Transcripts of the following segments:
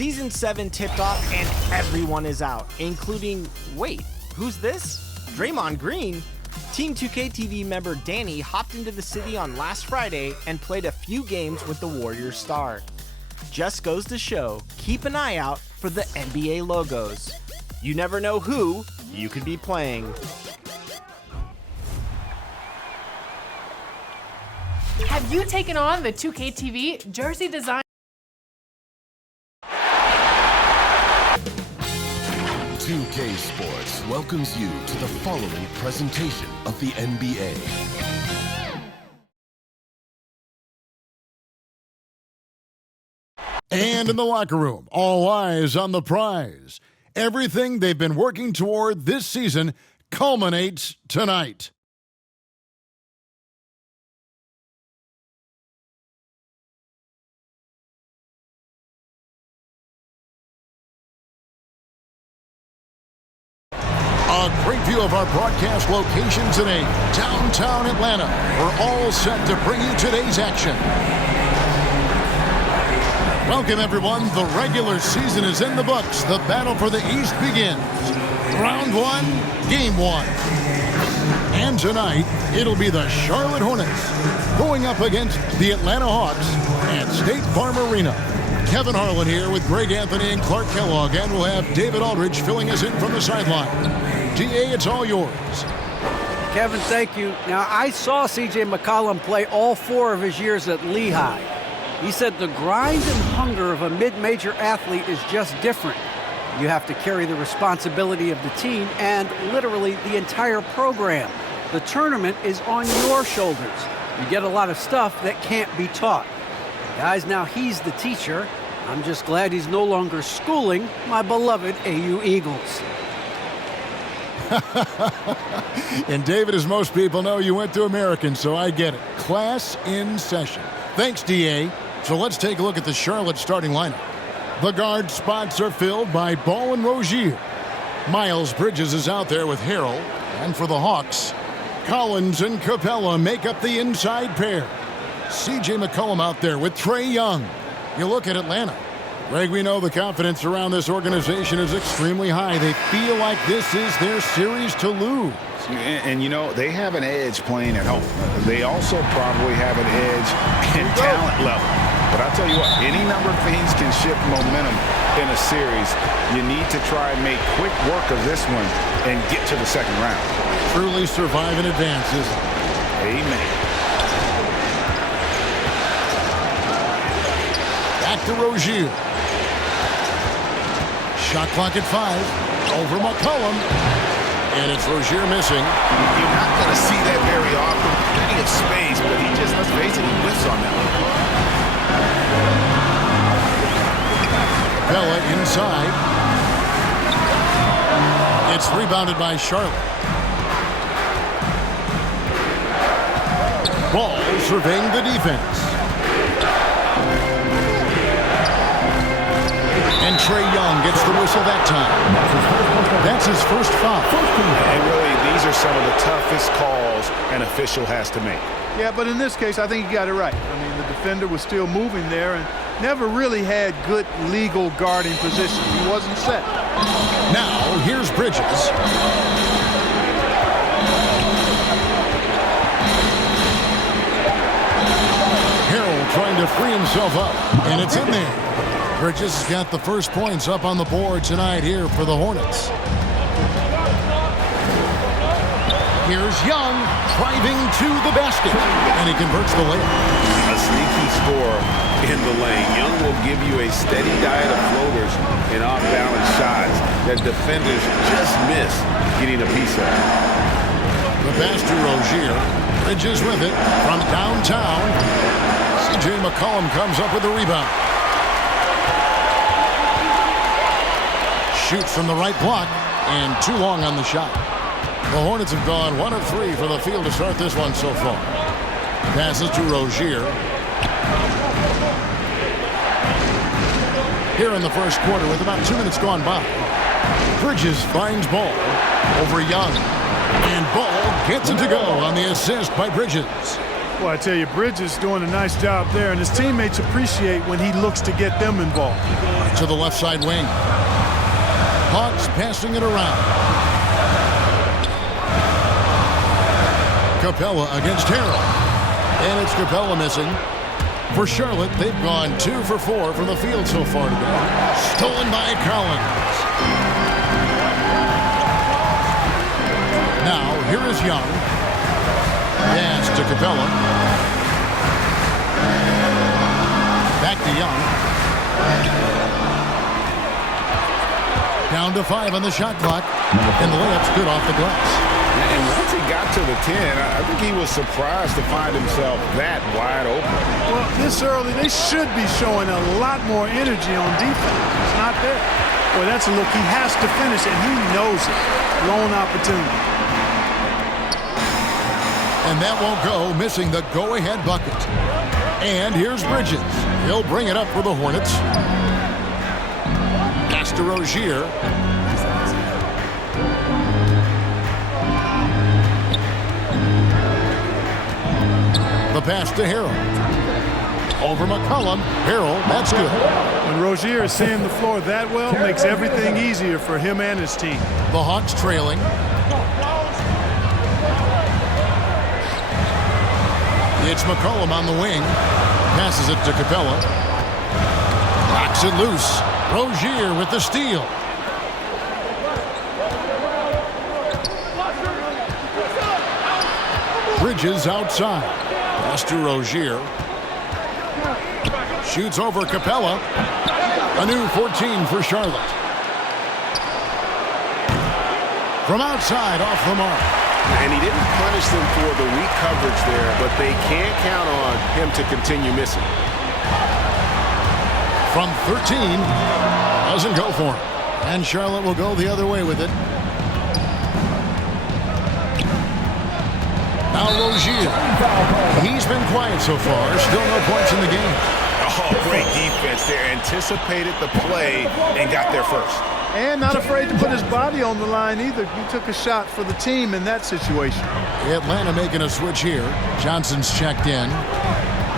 Season 7 tipped off and everyone is out, including, wait, who's this? Draymond Green? Team 2K TV member Danny hopped into the city on last Friday and played a few games with the Warriors star. Just goes to show, keep an eye out for the NBA logos. You never know who you could be playing. Have you taken on the 2K TV jersey design? 2K Sports welcomes you to the following presentation of the NBA. And in the locker room, all eyes on the prize. Everything they've been working toward this season culminates tonight. A great view of our broadcast location today, downtown Atlanta. We're all set to bring you today's action. Welcome, everyone. The regular season is in the books. The battle for the East begins. Round 1, Game 1. And tonight, it'll be the Charlotte Hornets going up against the Atlanta Hawks at State Farm Arena. Kevin Harlan here with Greg Anthony and Clark Kellogg, and we'll have David Aldridge filling us in from the sideline. DA, it's all yours. Kevin, thank you. Now, I saw C.J. McCollum play all 4 of his years at Lehigh. He said the grind and hunger of a mid-major athlete is just different. You have to carry the responsibility of the team and literally the entire program. The tournament is on your shoulders. You get a lot of stuff that can't be taught. Guys, now he's the teacher. I'm just glad he's no longer schooling my beloved AU Eagles. And David, as most people know, you went to American, so I get it. Class in session. Thanks, DA. So let's take a look at the Charlotte starting lineup. The guard spots are filled by Ball and Rozier. Miles Bridges is out there with Harrell. And for the Hawks, Collins and Capella make up the inside pair. C.J. McCollum out there with Trae Young. You look at Atlanta. Greg, we know the confidence around this organization is extremely high. They feel like this is their series to lose. And you know, they have an edge playing at home. They also probably have an edge in talent level. But I'll tell you what, any number of things can shift momentum in a series. You need to try and make quick work of this one and get to the second round. Truly survive in advance, isn't it? Amen. Back to Rozier. Shot clock at 5. Over McCollum. And it's Rozier missing. You're not going to see that very often. Plenty of space, but he just, let's face it, he whiffs on that one. Bella inside. It's rebounded by Charlotte. Ball surveying the defense. And Trae Young gets the whistle that time. That's his first foul. And really, these are some of the toughest calls an official has to make. Yeah, but in this case, I think he got it right. I mean, the defender was still moving there and never really had good legal guarding position. He wasn't set. Now, here's Bridges. Harrell trying to free himself up, and it's in there. Bridges has got the first points up on the board tonight here for the Hornets. Here's Young driving to the basket, and he converts the layup. A sneaky score in the lane. Young will give you a steady diet of floaters and off-balance shots that defenders just miss getting a piece of. The pass to Rozier. Bridges with it from downtown. C.J. McCollum comes up with the rebound. Shoots from the right block, and too long on the shot. The Hornets have gone 1 of 3 for the field to start this one so far. Passes to Rozier. Here in the first quarter with about 2 minutes gone by. Bridges finds Ball over Young. And Ball gets it to go on the assist by Bridges. Well, I tell you, Bridges doing a nice job there, and his teammates appreciate when he looks to get them involved. To the left side wing. Hawks passing it around. Capella against Harrell. And it's Capella missing. For Charlotte, they've gone 2 for 4 from the field so far today. Stolen by Collins. Now, here is Young. Pass to Capella. Back to Young. Down to 5 on the shot clock. And the layup's good off the glass. And once he got to the 10, I think he was surprised to find himself that wide open. Well, this early, they should be showing a lot more energy on defense. It's not there. Boy, that's a look. He has to finish, and he knows it. Lone opportunity. And that won't go, missing the go-ahead bucket. And here's Bridges. He'll bring it up for the Hornets. Pass to Rozier. The pass to Harrell. Over McCollum. Harrell, that's good. When Rozier is seeing the floor that well, makes everything easier for him and his team. The Hawks trailing. It's McCollum on the wing. Passes it to Capella. Knocks it loose. Rozier with the steal. Bridges outside. Pass to Rozier. Shoots over Capella. A new 14 for Charlotte. From outside, off the mark. And he didn't punish them for the weak coverage there, but they can't count on him to continue missing. From 13, doesn't go for him. And Charlotte will go the other way with it. Now Rozier. He's been quiet so far. Still no points in the game. Oh, great defense there. Anticipated the play and got there first. And not afraid to put his body on the line either. He took a shot for the team in that situation. Atlanta making a switch here. Johnson's checked in.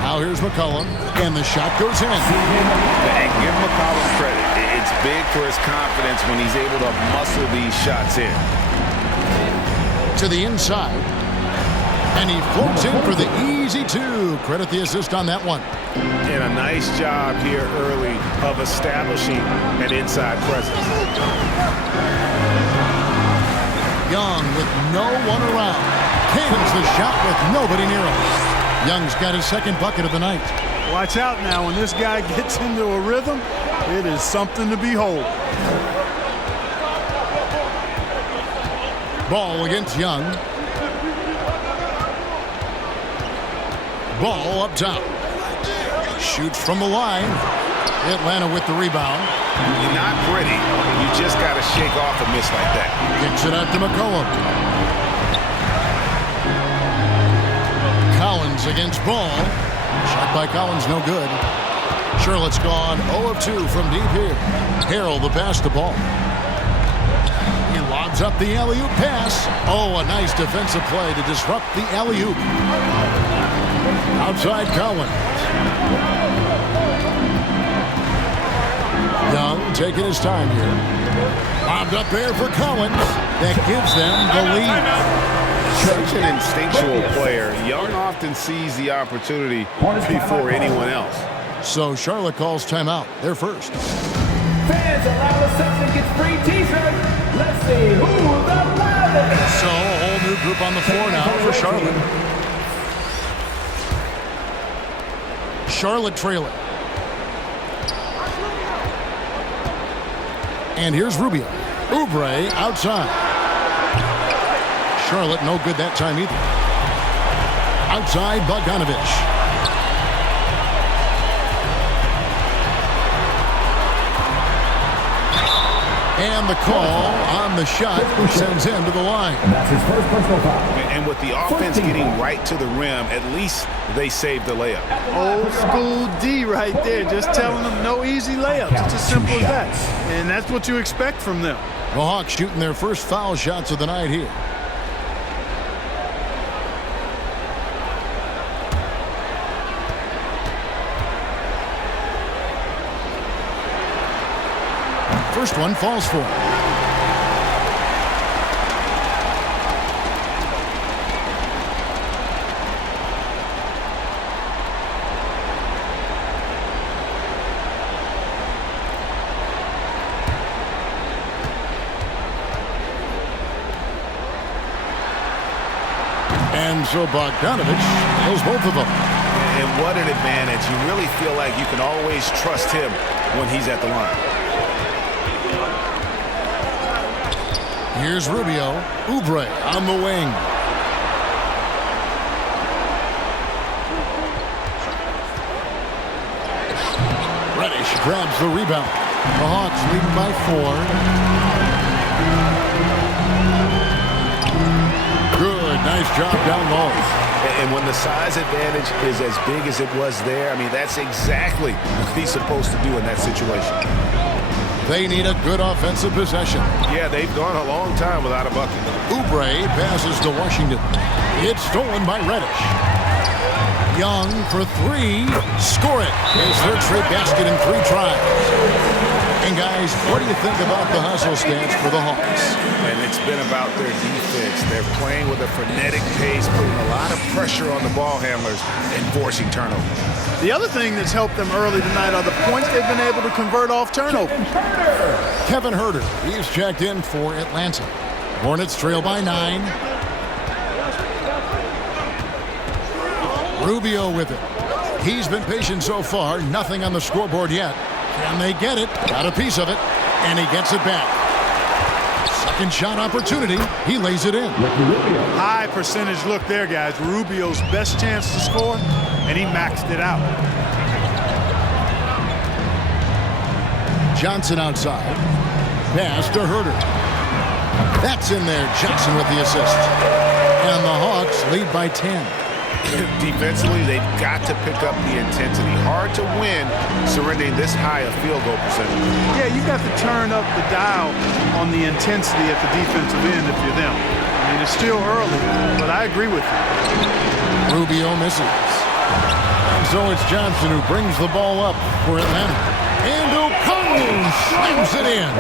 Now here's McCollum. And the shot goes in. And give McCollum credit. It's big for his confidence when he's able to muscle these shots in. To the inside. And he floats in for the easy 2. Credit the assist on that one. And a nice job here early of establishing an inside presence. Young with no one around. Cannons the shot with nobody near him. Young's got his second bucket of the night. Watch out now. When this guy gets into a rhythm, it is something to behold. Ball against Young. Ball up top. Shoots from the line. Atlanta with the rebound. You're not pretty. You just got to shake off a miss like that. Kicks it out to McCollum. Collins against Ball. Shot by Collins, no good. Charlotte's gone 0 of 2 from deep here. Harrell the pass to Ball. He lobs up the alley-oop pass. Oh, a nice defensive play to disrupt the alley-oop. Outside Collins. Young taking his time here. Lobbed up there for Collins. That gives them the lead. Such an instinctual player. Young often sees the opportunity before anyone else. So Charlotte calls timeout. They're first. Fans, allow the section gets free t-shirts. Let's see who's the loudest. So a whole new group on the floor now for Charlotte. Charlotte trailing. And here's Rubio. Oubre outside. Charlotte no good that time either. Outside Bogdanovich. And the call on the shot sends him to the line. That's his first personal foul. And with the offense getting right to the rim, at least they saved the layup. Old school D right there, just telling them no easy layups. It's as simple as that. And that's what you expect from them. The Hawks shooting their first foul shots of the night here. first one falls for him. And so Bogdanovich nails both of them. And what an advantage. You really feel like you can always trust him when he's at the line. Here's Rubio. Oubre on the wing. Reddish grabs the rebound. The Hawks leading by 4. Good, nice job down low. And when the size advantage is as big as it was there, I mean, that's exactly what he's supposed to do in that situation. They need a good offensive possession. Yeah, they've gone a long time without a bucket. Oubre passes to Washington. It's stolen by Reddish. Young for 3. Score it. His third straight basket in 3 tries. And guys, what do you think about the hustle stance for the Hawks? And it's been about their defense. They're playing with a frenetic pace, putting a lot of pressure on the ball handlers and forcing turnovers. The other thing that's helped them early tonight are the points they've been able to convert off turnovers. Kevin Huerter, he's checked in for Atlanta. Hornets trail by 9. Rubio with it. He's been patient so far. Nothing on the scoreboard yet. Can they get it? Got a piece of it. And he gets it back. Second shot opportunity. He lays it in. High percentage look there, guys. Rubio's best chance to score, and he maxed it out. Johnson outside. Pass to Huerter. That's in there. Johnson with the assist. And the Hawks lead by 10. Defensively, they've got to pick up the intensity. Hard to win surrendering this high a field goal percentage. Yeah, you got to turn up the dial on the intensity at the defensive end if you're them. I mean, it's still early, but I agree with you. Rubio misses. And so it's Johnson who brings the ball up for Atlanta. And Okongwu slams it in.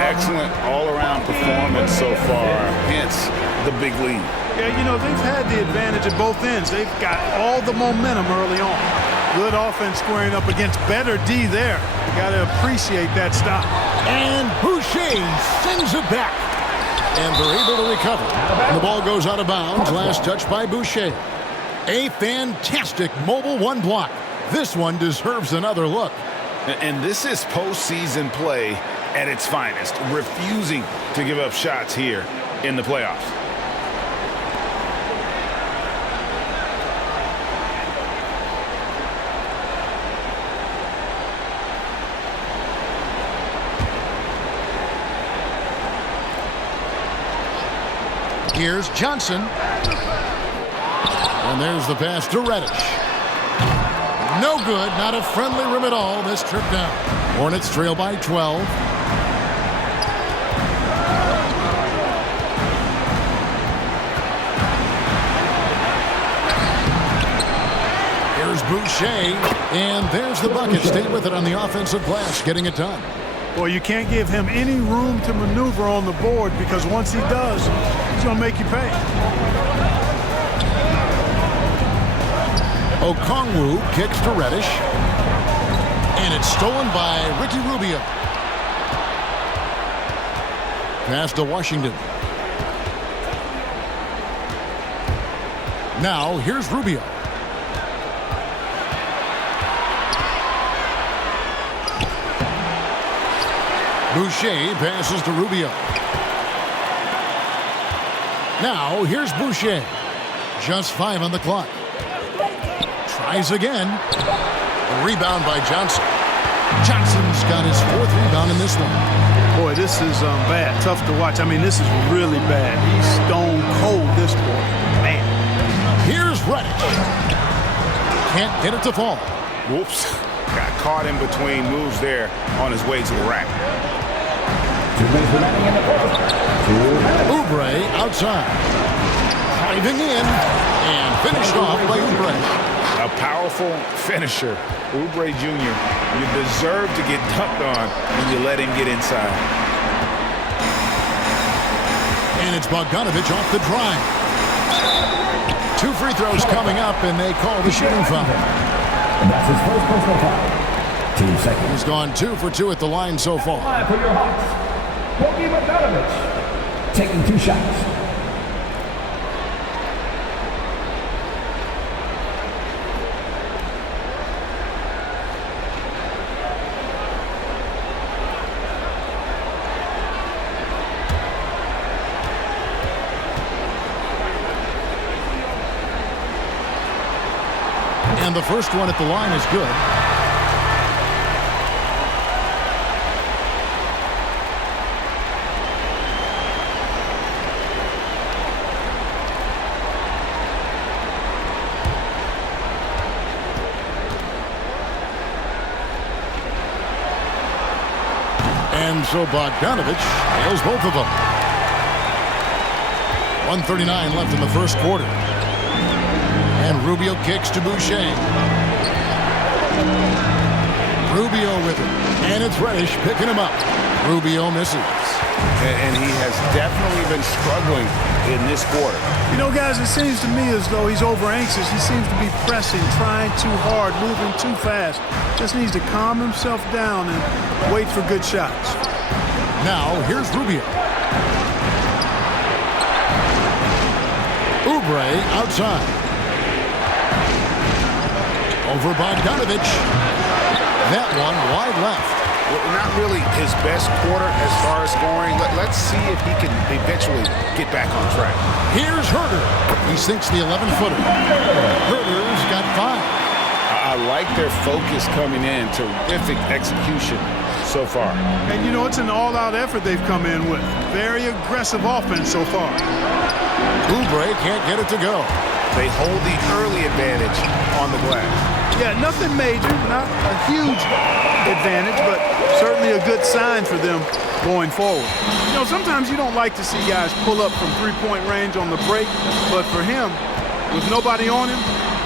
Excellent all-around performance so far, hence the big lead. Yeah, you know, they've had the advantage at both ends. They've got all the momentum early on. Good offense squaring up against better D there. You got to appreciate that stop. And Boucher sends it back. And they're able to recover. And the ball goes out of bounds. Last touch by Boucher. A fantastic mobile 1 block. This one deserves another look. And this is postseason play at its finest. Refusing to give up shots here in the playoffs. Here's Johnson. And there's the pass to Reddish. No good. Not a friendly rim at all this trip down. Hornets trail by 12. Here's Boucher. And there's the bucket. Stay with it on the offensive glass, getting it done. Well, you can't give him any room to maneuver on the board because once he does, he's going to make you pay. Okongwu kicks to Reddish. And it's stolen by Ricky Rubio. Pass to Washington. Now, here's Rubio. Boucher passes to Rubio. Now, here's Boucher. Just 5 on the clock. Tries again. A rebound by Johnson. Johnson's got his 4th rebound in this one. Boy, this is bad. Tough to watch. I mean, this is really bad. He's stone cold this quarter. Man. Here's Reddish. Can't get it to fall. Whoops. Got caught in between moves there on his way to the rack. 2 minutes remaining in the first. Oubre outside. Driving in and finished off by Oubre. A powerful finisher. Oubre Jr., you deserve to get dunked on when you let him get inside. And it's Bogdanovich off the drive. 2 free throws coming up, and they call the shooting foul. And that's his first personal foul. 2 seconds. He's gone 2 for 2 at the line so far. For your Hawks, Bogdanovich taking 2 shots. And the first one at the line is good. And so Bogdanovich nails both of them. 1:39 left in the first quarter. And Rubio kicks to Boucher. Rubio with it. And it's Reddish picking him up. Rubio misses. And he has definitely been struggling in this quarter. You know, guys, it seems to me as though he's over anxious. He seems to be pressing, trying too hard, moving too fast. Just needs to calm himself down and wait for good shots. Now, here's Rubio. Oubre outside. Over Bogdanovich. That one wide left. Well, not really his best quarter as far as scoring. Let's see if he can eventually get back on track. Here's Herter. He sinks the 11-footer. Herter's got 5. I like their focus coming in. Terrific execution so far. And, you know, it's an all-out effort they've come in with. Very aggressive offense so far. Oubre can't get it to go. They hold the early advantage on the glass. Yeah, nothing major, not a huge advantage, but certainly a good sign for them going forward. You know, sometimes you don't like to see guys pull up from three-point range on the break, but for him, with nobody on him,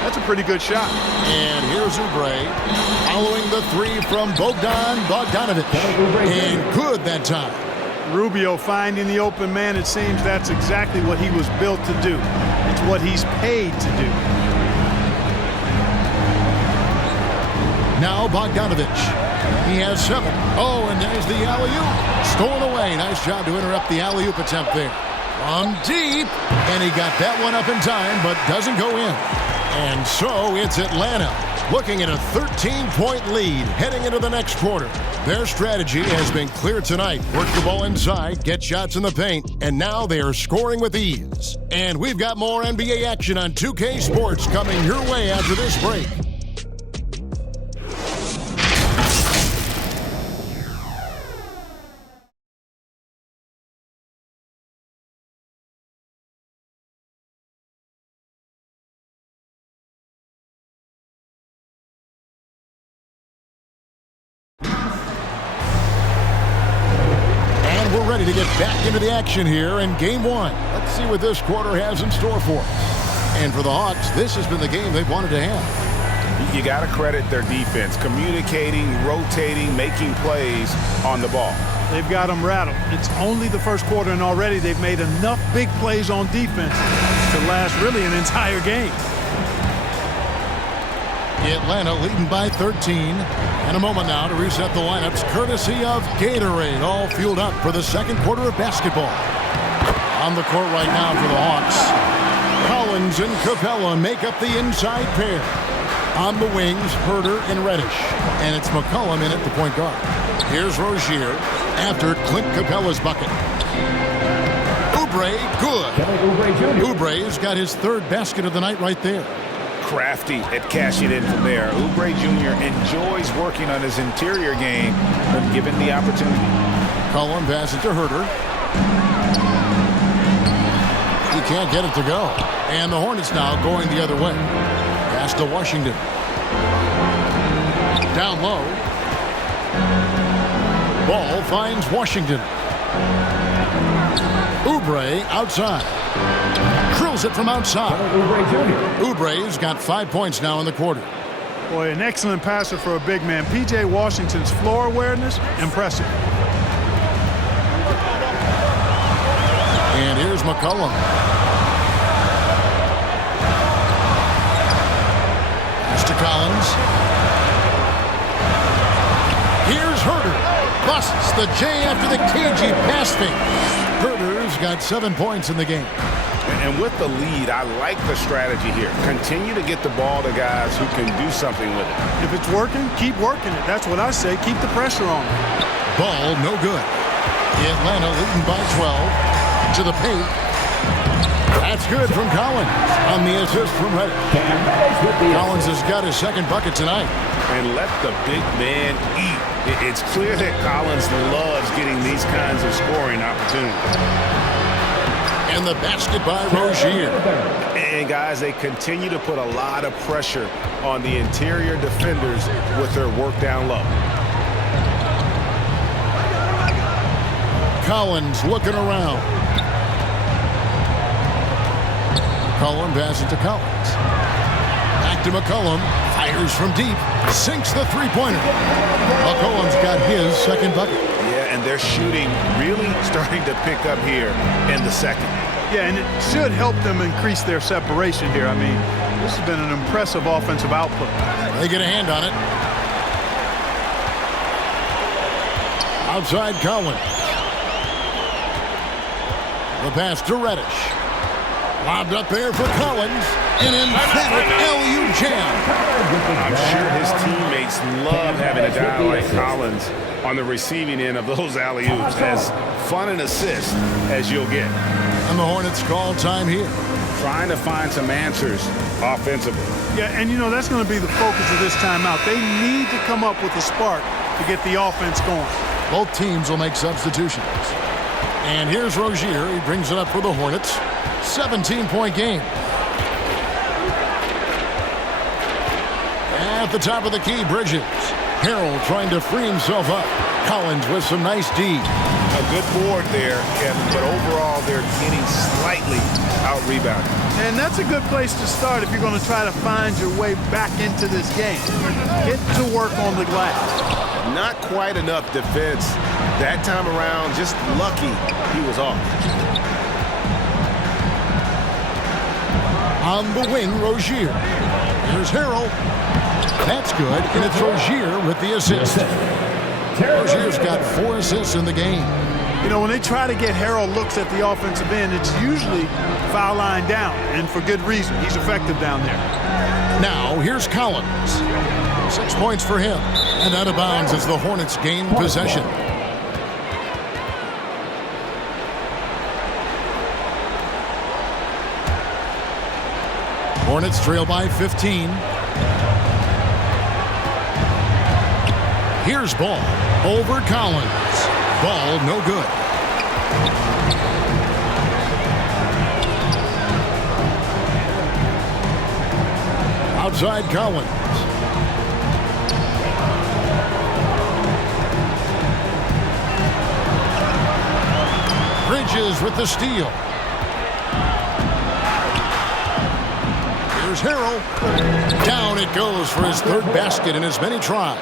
that's a pretty good shot. And here's Oubre following the 3 from Bogdanovich. And good that time. Rubio finding the open man. It seems that's exactly what he was built to do. It's what he's paid to do. Now Bogdanovich. He has 7. Oh, and there's the alley-oop. Stolen away. Nice job to interrupt the alley-oop attempt there. From deep. And he got that one up in time, but doesn't go in. And so it's Atlanta looking at a 13-point lead heading into the next quarter. Their strategy has been clear tonight. Work the ball inside, get shots in the paint, and now they are scoring with ease. And we've got more NBA action on 2K Sports coming your way after this break. Ready to get back into the action here in Game 1. Let's see what this quarter has in store for us. And for the Hawks, this has been the game they've wanted to have. You got to credit their defense, communicating, rotating, making plays on the ball. They've got them rattled. It's only the first quarter, and already they've made enough big plays on defense to last really an entire game. Atlanta leading by 13. And a moment now to reset the lineups, courtesy of Gatorade, all fueled up for the second quarter of basketball. On the court right now for the Hawks, Collins and Capella make up the inside pair. On the wings, Herter and Reddish. And it's McCollum in at the point guard. Here's Rozier after Clint Capella's bucket. Oubre, good. Oubre's got his 3rd basket of the night right there. Crafty at cashing in from there. Oubre Jr. enjoys working on his interior game when given the opportunity. Cullen passes to Herter. He can't get it to go. And the Hornets now going the other way. Pass to Washington. Down low. Ball finds Washington. Oubre outside. drills it from outside. Oubre's got 5 points now in the quarter. Boy, an excellent passer for a big man. P.J. Washington's floor awareness, impressive. And here's McCollum. Pass to Collins. Here's Herter. Busts the J after the cagey pass fake. Herter's got 7 points in the game. And with the lead, I like the strategy here. Continue to get the ball to guys who can do something with it. If it's working, keep working it. That's what I say. Keep the pressure on. Ball no good. Atlanta leading by 12. To the paint. That's good from Collins on the assist from Reddick. Collins has got his second bucket tonight. And let the big man eat. It's clear that Collins loves getting these kinds of scoring opportunities. And the basket by Rozier. And guys, they continue to put a lot of pressure on the interior defenders with their work down low. Collins looking around. McCollum passes to Collins. Back to McCollum. Fires from deep. Sinks the three-pointer. McCollum's got his second bucket. Yeah, and their shooting really starting to pick up here in the second. Yeah, and it should help them increase their separation here. I mean, this has been an impressive offensive output. They get a hand on it. Outside Collins. The pass to Reddish. Lobbed up there for Collins. An emphatic LU jam. I'm sure his teammates love having a guy like Collins on the receiving end of those alley-oops. As fun an assist as you'll get. And the Hornets call time here. Trying to find some answers offensively. Yeah, and you know, that's going to be the focus of this timeout. They need to come up with a spark to get the offense going. Both teams will make substitutions. And here's Rozier. He brings it up for the Hornets. 17-point game. At the top of the key, Bridges. Harrell trying to free himself up. Collins with some nice D. A good board there, Kevin, but overall they're getting slightly out-rebounded. And that's a good place to start if you're going to try to find your way back into this game. Get to work on the glass. Not quite enough defense. That time around, just lucky he was off. On the wing, Rozier. Here's Harrell. That's good, and it's Rozier with the assist. Rozier's got 4 assists in the game. You know, when they try to get Harrell looks at the offensive end, it's usually foul line down, and for good reason. He's effective down there. Now, here's Collins. 6 points for him, and out of bounds as the Hornets gain possession. Hornets trail by 15. Here's Ball over Collins. Ball no good. Outside Collins. Bridges with the steal. Here's Harrell. Down it goes for his third basket in as many tries.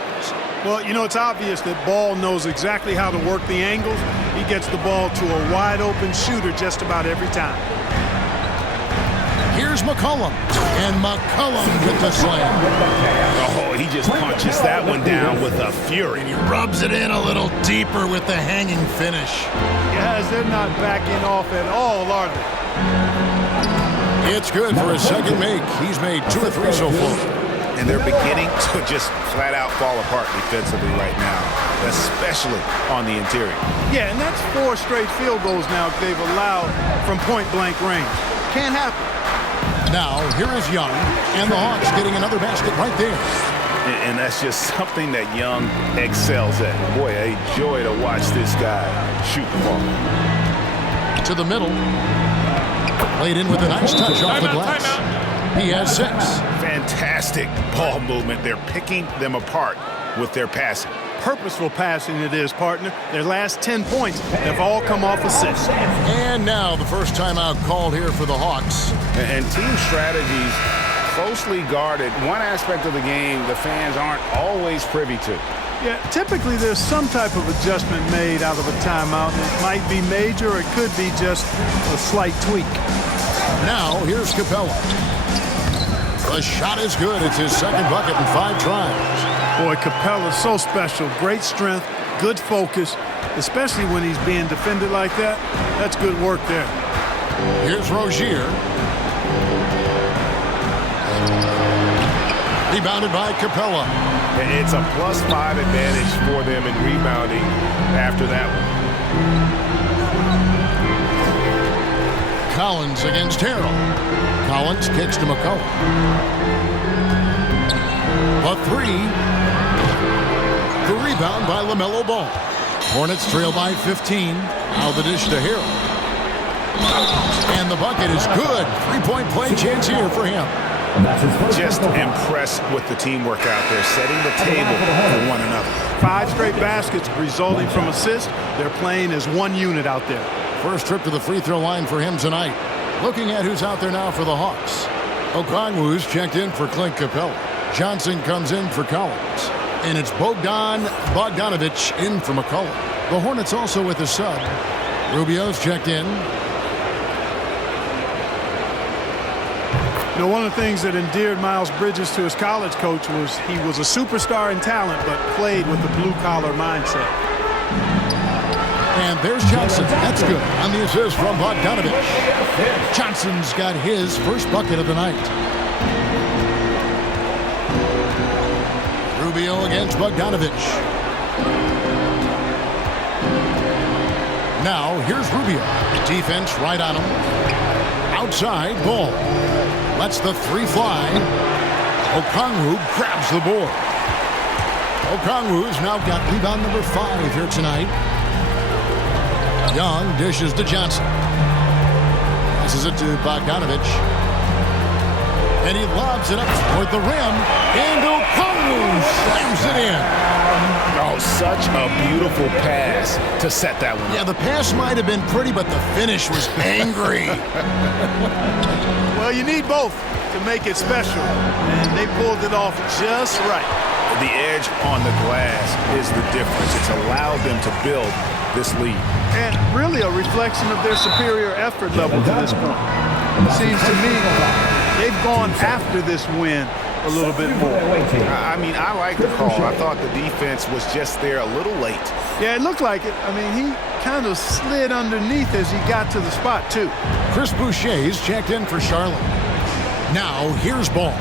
Well, you know, it's obvious that Ball knows exactly how to work the angles. He gets the ball to a wide-open shooter just about every time. Here's McCollum. And McCollum with the slam. Oh, he just punches that one down with a fury. He rubs it in a little deeper with the hanging finish. Guys, they're not backing off at all, are they? It's good for his second make. He's made 2 or 3 so far. And they're beginning to just flat out fall apart defensively right now, especially on the interior. Yeah, and that's 4 straight field goals now they've allowed from point-blank range. Can't happen. Now, here is Young, and the Hawks getting another basket right there. And that's just something that Young excels at. Boy, a joy to watch this guy shoot the ball. To the middle. Played in with a nice touch off the glass. He has 6. Fantastic ball movement. They're picking them apart with their passing. purposeful passing it is, partner. Their last 10 points have all come off assists. And now the first timeout called here for the Hawks. And team strategies closely guarded. One aspect of the game the fans aren't always privy to. Yeah, typically there's some type of adjustment made out of a timeout. It might be major or it could be just a slight tweak. Now here's Capella. The shot is good. It's his second bucket in 5 tries. Boy, Capella's so special. Great strength, good focus, especially when he's being defended like that. That's good work there. Here's Rozier. Rebounded by Capella. And it's a +5 advantage for them in rebounding after that one. Collins against Harrell. Collins kicks to McCullough. A 3. The rebound by LaMelo Ball. Hornets trail by 15. Now the dish to Harrell. And the bucket is good. 3-point play chance here for him. Just impressed with the teamwork out there, setting the table for one another. 5 straight baskets resulting from assists. They're playing as one unit out there. First trip to the free throw line for him tonight. Looking at who's out there now for the Hawks. Okongwu's checked in for Clint Capella. Johnson comes in for Collins. And it's Bogdanovich in for McCullough. The Hornets also with a sub. Rubio's checked in. You know, one of the things that endeared Miles Bridges to his college coach was he was a superstar in talent, but played with a blue-collar mindset. And there's Johnson. That's good. On the assist from Bogdanovich. Johnson's got his first bucket of the night. Rubio against Bogdanovich. Now, here's Rubio. Defense right on him. Outside, Ball. Lets the 3 fly. Okongwu grabs the board. Okongwu's now got rebound number 5 here tonight. Young dishes to Johnson. Passes it to Bogdanovich. And he lobs it up toward the rim. And Okongwu slams it in. Oh, such a beautiful pass to set that one. Yeah, the pass might have been pretty, but the finish was angry. Well, you need both to make it special, and they pulled it off just right. The edge on the glass is the difference. It's allowed them to build this lead. And really a reflection of their superior effort level to this point. It seems to me they've gone after this win a little bit more. I mean, I like the call. I thought the defense was just there a little late. Yeah, it looked like it. I mean, he kind of slid underneath as he got to the spot, too. Chris Boucher's checked in for Charlotte. Now, here's Ball.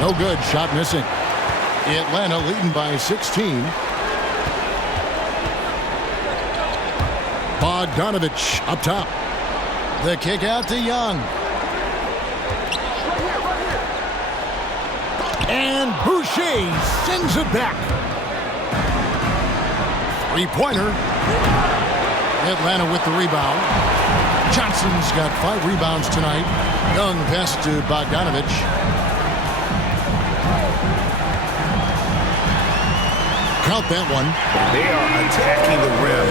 No good. Shot missing. Atlanta leading by 16. Bogdanovich up top. The kick out to Young. And Boucher sends it back. 3-pointer. Atlanta with the rebound. Johnson's got 5 rebounds tonight. Young pass to Bogdanovich. Count that one. They are attacking the rim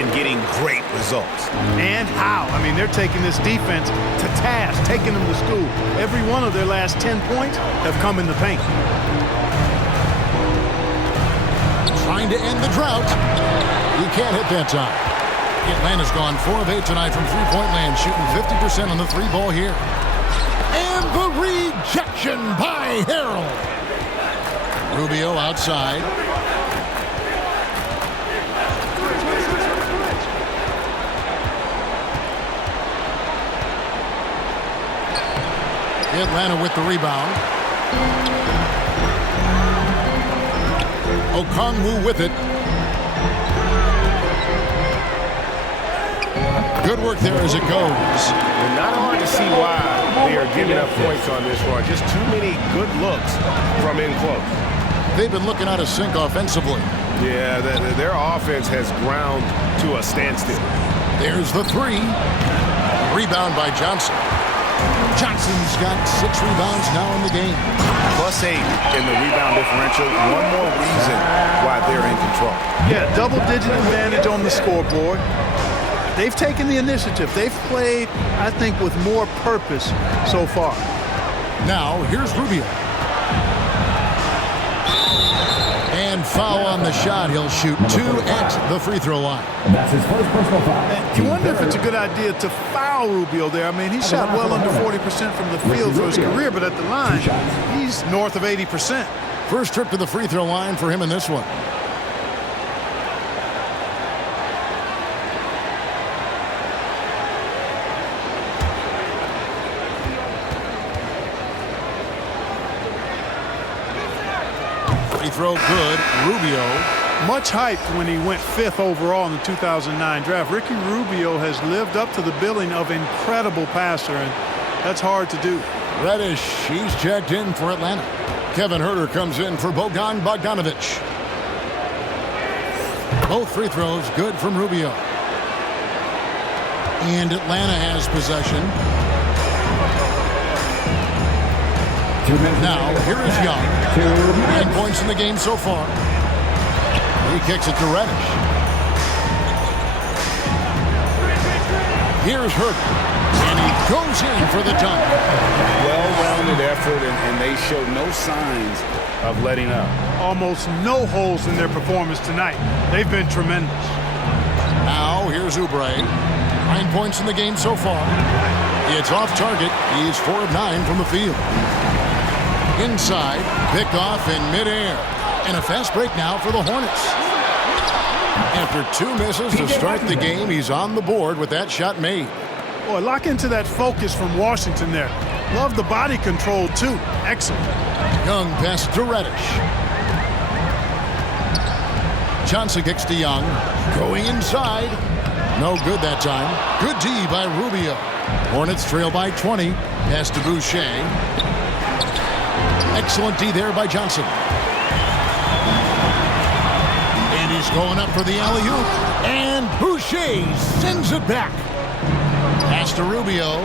and getting great results. And how? I mean, they're taking this defense to task, taking them to school. Every one of their last 10 points have come in the paint. Trying to end the drought. He can't hit that time. Atlanta's gone 4 of 8 tonight from three-point land, shooting 50% on the 3-ball here. And the rejection by Harrell. Rubio outside. Atlanta with the rebound. Okongwu with it. Good work there as it goes. And not hard to see why they are giving up points on this run. Just too many good looks from in close. They've been looking out of sync offensively. Yeah, their offense has ground to a standstill. There's the 3. Rebound by Johnson. Johnson's got 6 rebounds now in the game. +8 in the rebound differential. One more reason why they're in control. Yeah, double-digit advantage on the scoreboard. They've taken the initiative. They've played, I think, with more purpose so far. Now, here's Rubio. And foul on the shot. He'll shoot 2 at the free throw line. That's his first personal foul. And you wonder if it's a good idea to foul Rubio there. I mean, he shot well under 40% from the field for his career, but at the line, he's north of 80%. First trip to the free throw line for him in this one. Free throw good. Rubio. Much hyped when he went 5th overall in the 2009 draft. Ricky Rubio has lived up to the billing of incredible passer, and that's hard to do. Reddish, he's checked in for Atlanta. Kevin Huerter comes in for Bogdan Bogdanovic. Both free throws good from Rubio. And Atlanta has possession. Now, here is Young. 9 points in the game so far. He kicks it to Reddish. Here's Huerter. And he goes in for the dunk. Well-rounded effort, and they show no signs of letting up. Almost no holes in their performance tonight. They've been tremendous. Now, here's Oubre. 9 points in the game so far. It's off target. He's 4 of 9 from the field. Inside, picked off in midair. And a fast break now for the Hornets. After 2 misses to start the game, he's on the board with that shot made. Boy, lock into that focus from Washington there. Love the body control, too. Excellent. Young pass to Reddish. Johnson kicks to Young. Going inside. No good that time. Good D by Rubio. Hornets trail by 20. Pass to Boucher. Excellent D there by Johnson. And he's going up for the alley-oop. And Boucher sends it back. Pass to Rubio.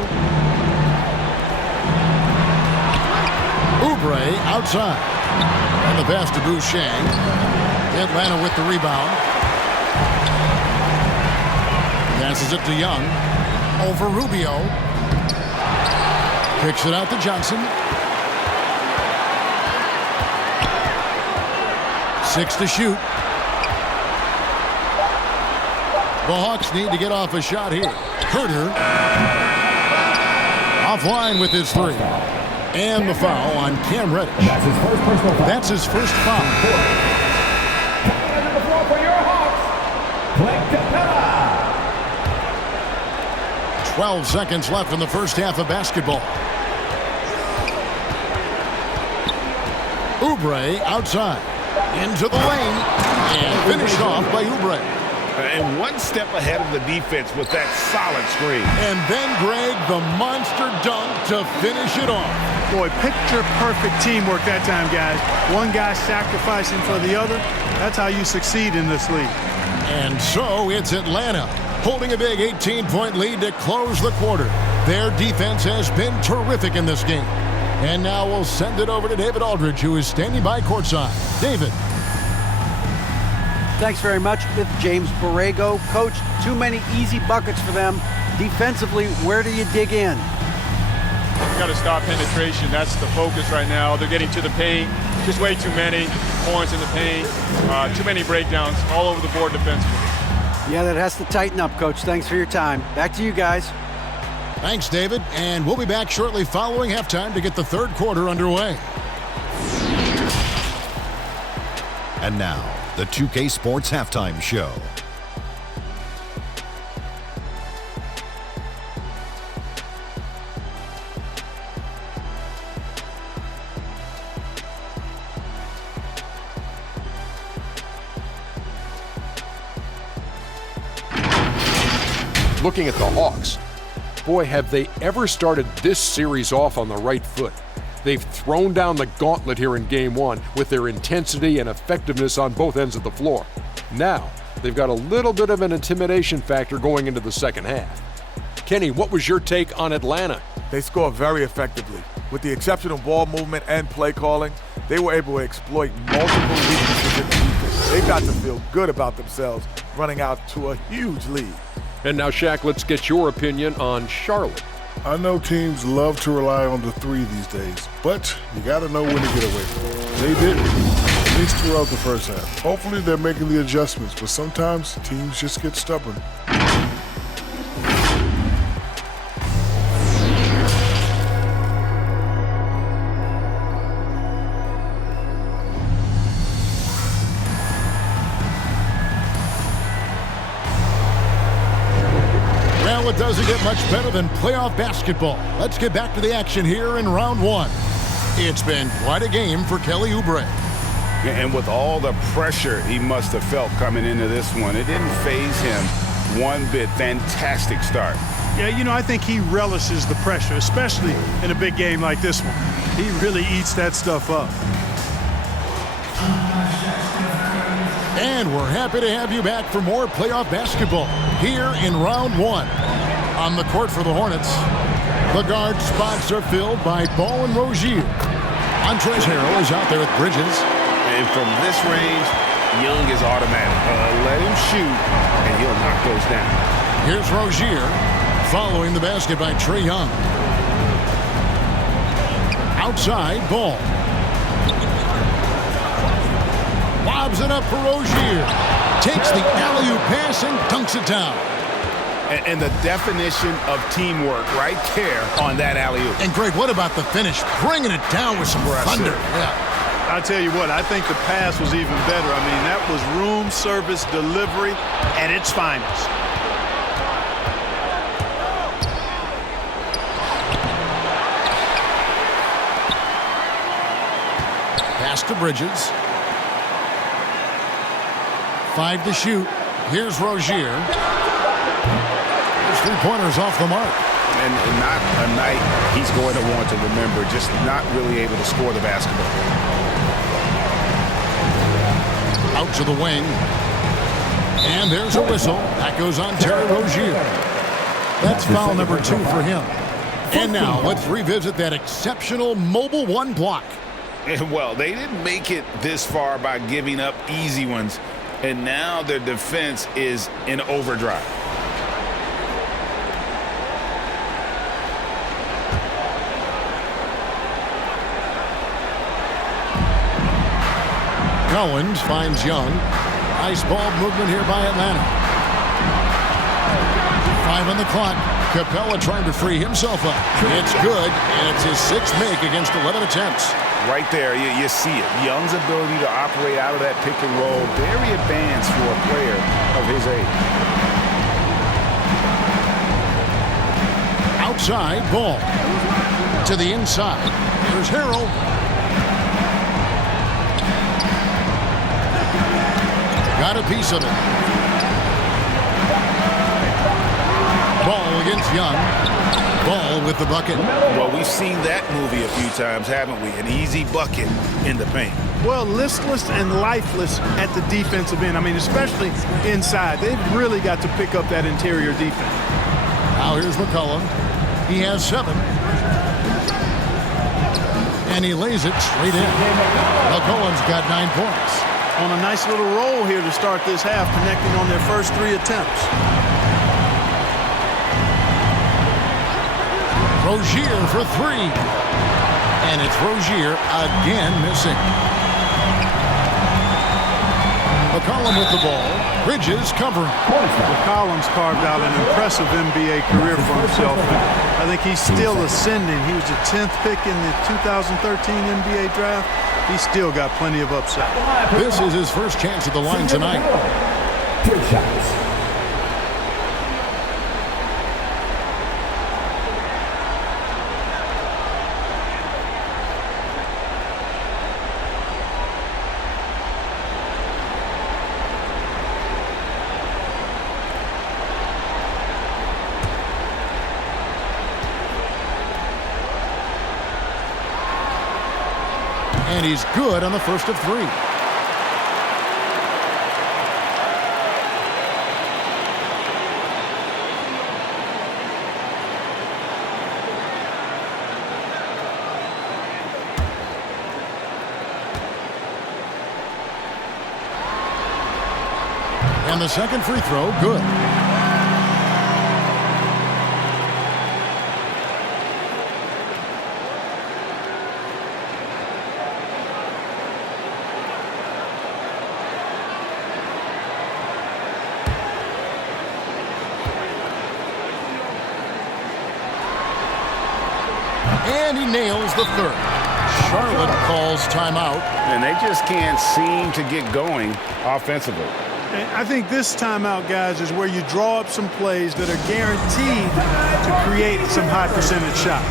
Oubre outside. And the pass to Boucher. Atlanta with the rebound. Passes it to Young. Over Rubio. Kicks it out to Johnson. 6 to shoot. The Hawks need to get off a shot here. Huerter offline with his 3. And the foul on Cam Reddish. That's his first personal foul. That's his first foul. Coming to the floor for your Hawks, Clint Capella. 12 seconds left in the first half of basketball. Oubre outside. Into the lane. And finished off by Oubre. And one step ahead of the defense with that solid screen. And then, Greg, the monster dunk to finish it off. Boy, picture-perfect teamwork that time, guys. One guy sacrificing for the other. That's how you succeed in this league. And so it's Atlanta holding a big 18-point lead to close the quarter. Their defense has been terrific in this game. And now we'll send it over to David Aldridge, who is standing by courtside. David. Thanks very much. With James Borrego. Coach, too many easy buckets for them. Defensively, where do you dig in? Got to stop penetration. That's the focus right now. They're getting to the paint. Just way too many points in the paint. Too many breakdowns all over the board defensively. Yeah, that has to tighten up, Coach. Thanks for your time. Back to you guys. Thanks, David. And we'll be back shortly following halftime to get the third quarter underway. And now, the 2K Sports Halftime Show. Looking at the Hawks, boy, have they ever started this series off on the right foot. They've thrown down the gauntlet here in Game 1 with their intensity and effectiveness on both ends of the floor. Now, they've got a little bit of an intimidation factor going into the second half. Kenny, what was your take on Atlanta? They scored very effectively. With the exceptional ball movement and play calling, they were able to exploit multiple weaknesses in the defense. They've got to feel good about themselves running out to a huge lead. And now, Shaq, let's get your opinion on Charlotte. I know teams love to rely on the three these days, but you got to know when to get away from it. They didn't, at least throughout the first half. Hopefully they're making the adjustments, but sometimes teams just get stubborn. It doesn't get much better than playoff basketball. Let's get back to the action here in round one. It's been quite a game for Kelly Oubre. And with all the pressure he must have felt coming into this one, it didn't faze him one bit. Fantastic start. Yeah, you know, I think he relishes the pressure, especially in a big game like this one. He really eats that stuff up. And we're happy to have you back for more playoff basketball here in round one. On the court for the Hornets, the guard spots are filled by Ball and Rozier. Montrezl Harrell is out there with Bridges. And from this range, Young is automatic. Let him shoot, and he'll knock those down. Here's Rozier following the basket by Trae Young. Outside, Ball. Lobs it up for Rozier. Takes the alley-oop pass and dunks it down. And the definition of teamwork right there on that alley-oop. And Greg, what about the finish? Bringing it down with some thunder. Yeah. I'll tell you what, I think the pass was even better. I mean, that was room service delivery at its finest. Pass to Bridges. 5 to shoot. Here's Rozier. His three-pointers off the mark. And not a night he's going to want to remember, just not really able to score the basketball. Out to the wing. And there's a whistle. That goes on Terry Rozier. That's foul number 2 for him. And now let's revisit that exceptional mobile one block. And well, they didn't make it this far by giving up easy ones. And now their defense is in overdrive. Collins finds Young. Nice ball movement here by Atlanta. 5 on the clock. Capella trying to free himself up. It's good, and it's his 6th make against 11 attempts. Right there, you see it. Young's ability to operate out of that pick and roll, very advanced for a player of his age. Outside, Ball. To the inside. Here's Harrell. Got a piece of it. Ball against Young. Ball with the bucket. Well, we've seen that movie a few times, haven't we? An easy bucket in the paint. Well, listless and lifeless at the defensive end. I mean, especially inside. They've really got to pick up that interior defense. Now here's McCollum. He has 7. And he lays it straight in. McCollum's got 9 points. On a nice little roll here to start this half, connecting on their first 3 attempts. Rozier for 3. And it's Rozier again missing. McCollum with the ball. Bridges covering. McCollum's carved out an impressive NBA career for himself. I think he's still ascending. He was the 10th pick in the 2013 NBA draft. He's still got plenty of upside. This is his first chance at the line tonight. 3 shots. And he's good on the first of 3. And the second free throw, good. And he nails the third. Charlotte calls timeout. And they just can't seem to get going offensively. And I think this timeout, guys, is where you draw up some plays that are guaranteed to create some high percentage shots.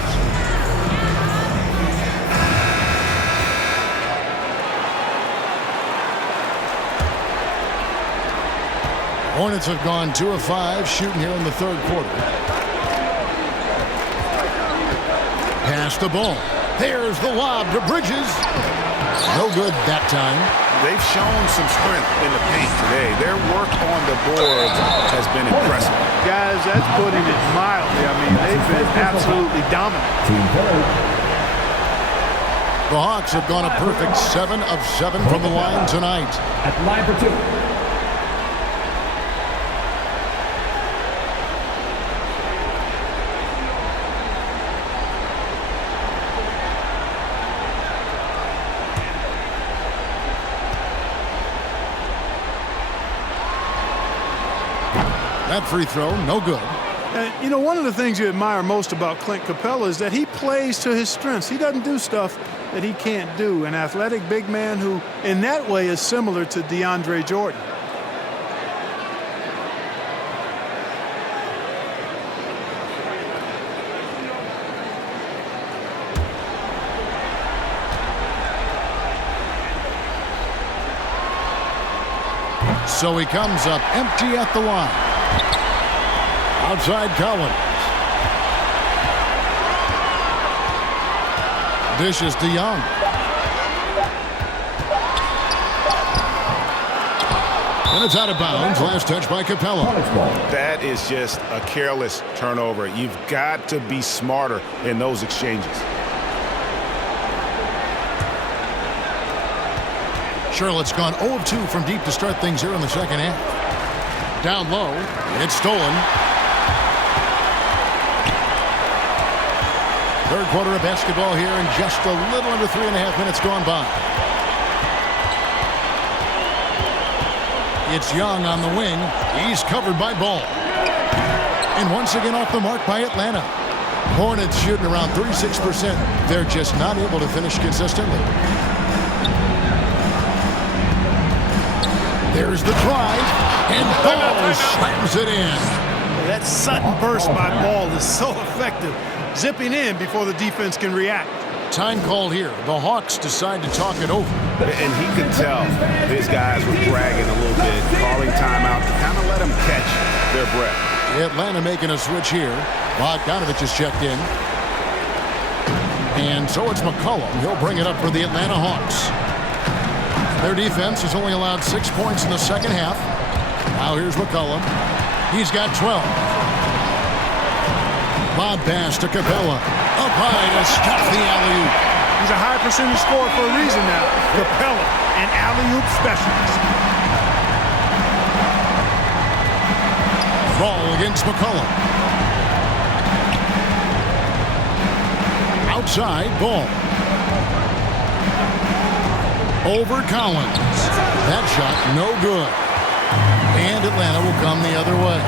Hornets have gone 2 of 5 shooting here in the third quarter. Pass the ball. There's the lob to Bridges. No good that time. They've shown some strength in the paint today. Their work on the boards has been impressive. Guys, that's putting it mildly. I mean, they've been absolutely dominant. The Hawks have gone a perfect 7 of 7 from the line tonight. At the line for 2. That free throw, no good. And, you know, one of the things you admire most about Clint Capella is that he plays to his strengths. He doesn't do stuff that he can't do. An athletic big man who, in that way, is similar to DeAndre Jordan. So he comes up empty at the line. Outside Collins. Dishes to Young. And it's out of bounds. Last touch by Capella. That is just a careless turnover. You've got to be smarter in those exchanges. Charlotte's gone 0 of 2 from deep to start things here in the second half. Down low. It's stolen. Third quarter of basketball here, and just a little under 3.5 minutes gone by. It's Young on the wing. He's covered by Ball. And once again off the mark by Atlanta. Hornets shooting around 36%. They're just not able to finish consistently. There's the drive, and Ball slams it in. That sudden burst by Ball is so effective, zipping in before the defense can react. Time called here. The Hawks decide to talk it over. And he could tell his guys were dragging a little bit, calling timeout to kind of let them catch their breath. Atlanta making a switch here. Bogdanovich is checked in. And so it's McCollum. He'll bring it up for the Atlanta Hawks. Their defense has only allowed 6 points in the second half. Now here's McCollum. He's got 12. Lob pass to Capella. Up high to stop the alley-oop. He's a high percentage scorer for a reason now. Capella, an alley-oop specialist. Ball against McCollum. Outside, Ball. Over Collins. That shot, no good. And Atlanta will come the other way.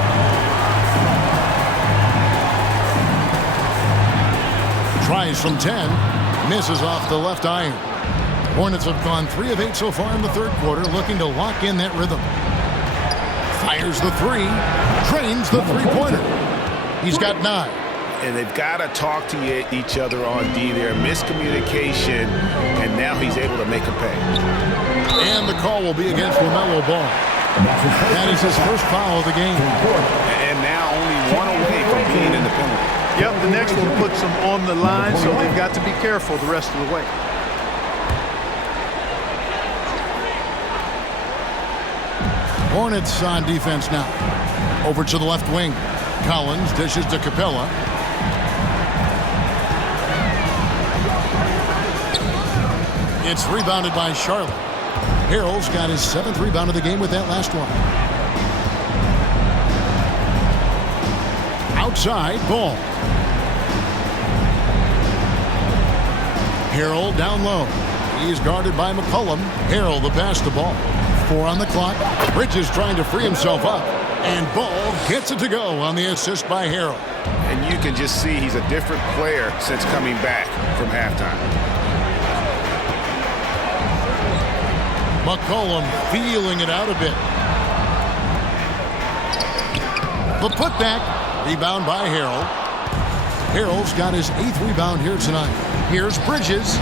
Tries from 10. Misses off the left iron. Hornets have gone 3 of 8 so far in the third quarter, looking to lock in that rhythm. Fires the three. Drains the three-pointer. He's got 9. And they've got to talk to each other on D there. Miscommunication, and now he's able to make a pay. And the call will be against LaMelo Ball. That is his first foul of the game. And now only 1 away from being in the penalty. Yep, the next one puts them on the line, so they've got to be careful the rest of the way. Hornets on defense now. Over to the left wing. Collins dishes to Capella. It's rebounded by Charlotte. Harrell's got his 7th rebound of the game with that last one. outside, Ball. Harrell down low. He's guarded by McCollum. Harrell the pass to Ball. 4 on the clock. Bridges trying to free himself up. And Ball gets it to go on the assist by Harrell. And you can just see he's a different player since coming back from halftime. McCollum feeling it out a bit. The putback. Rebound by Harrell. Harrell's got his 8th rebound here tonight. Here's Bridges.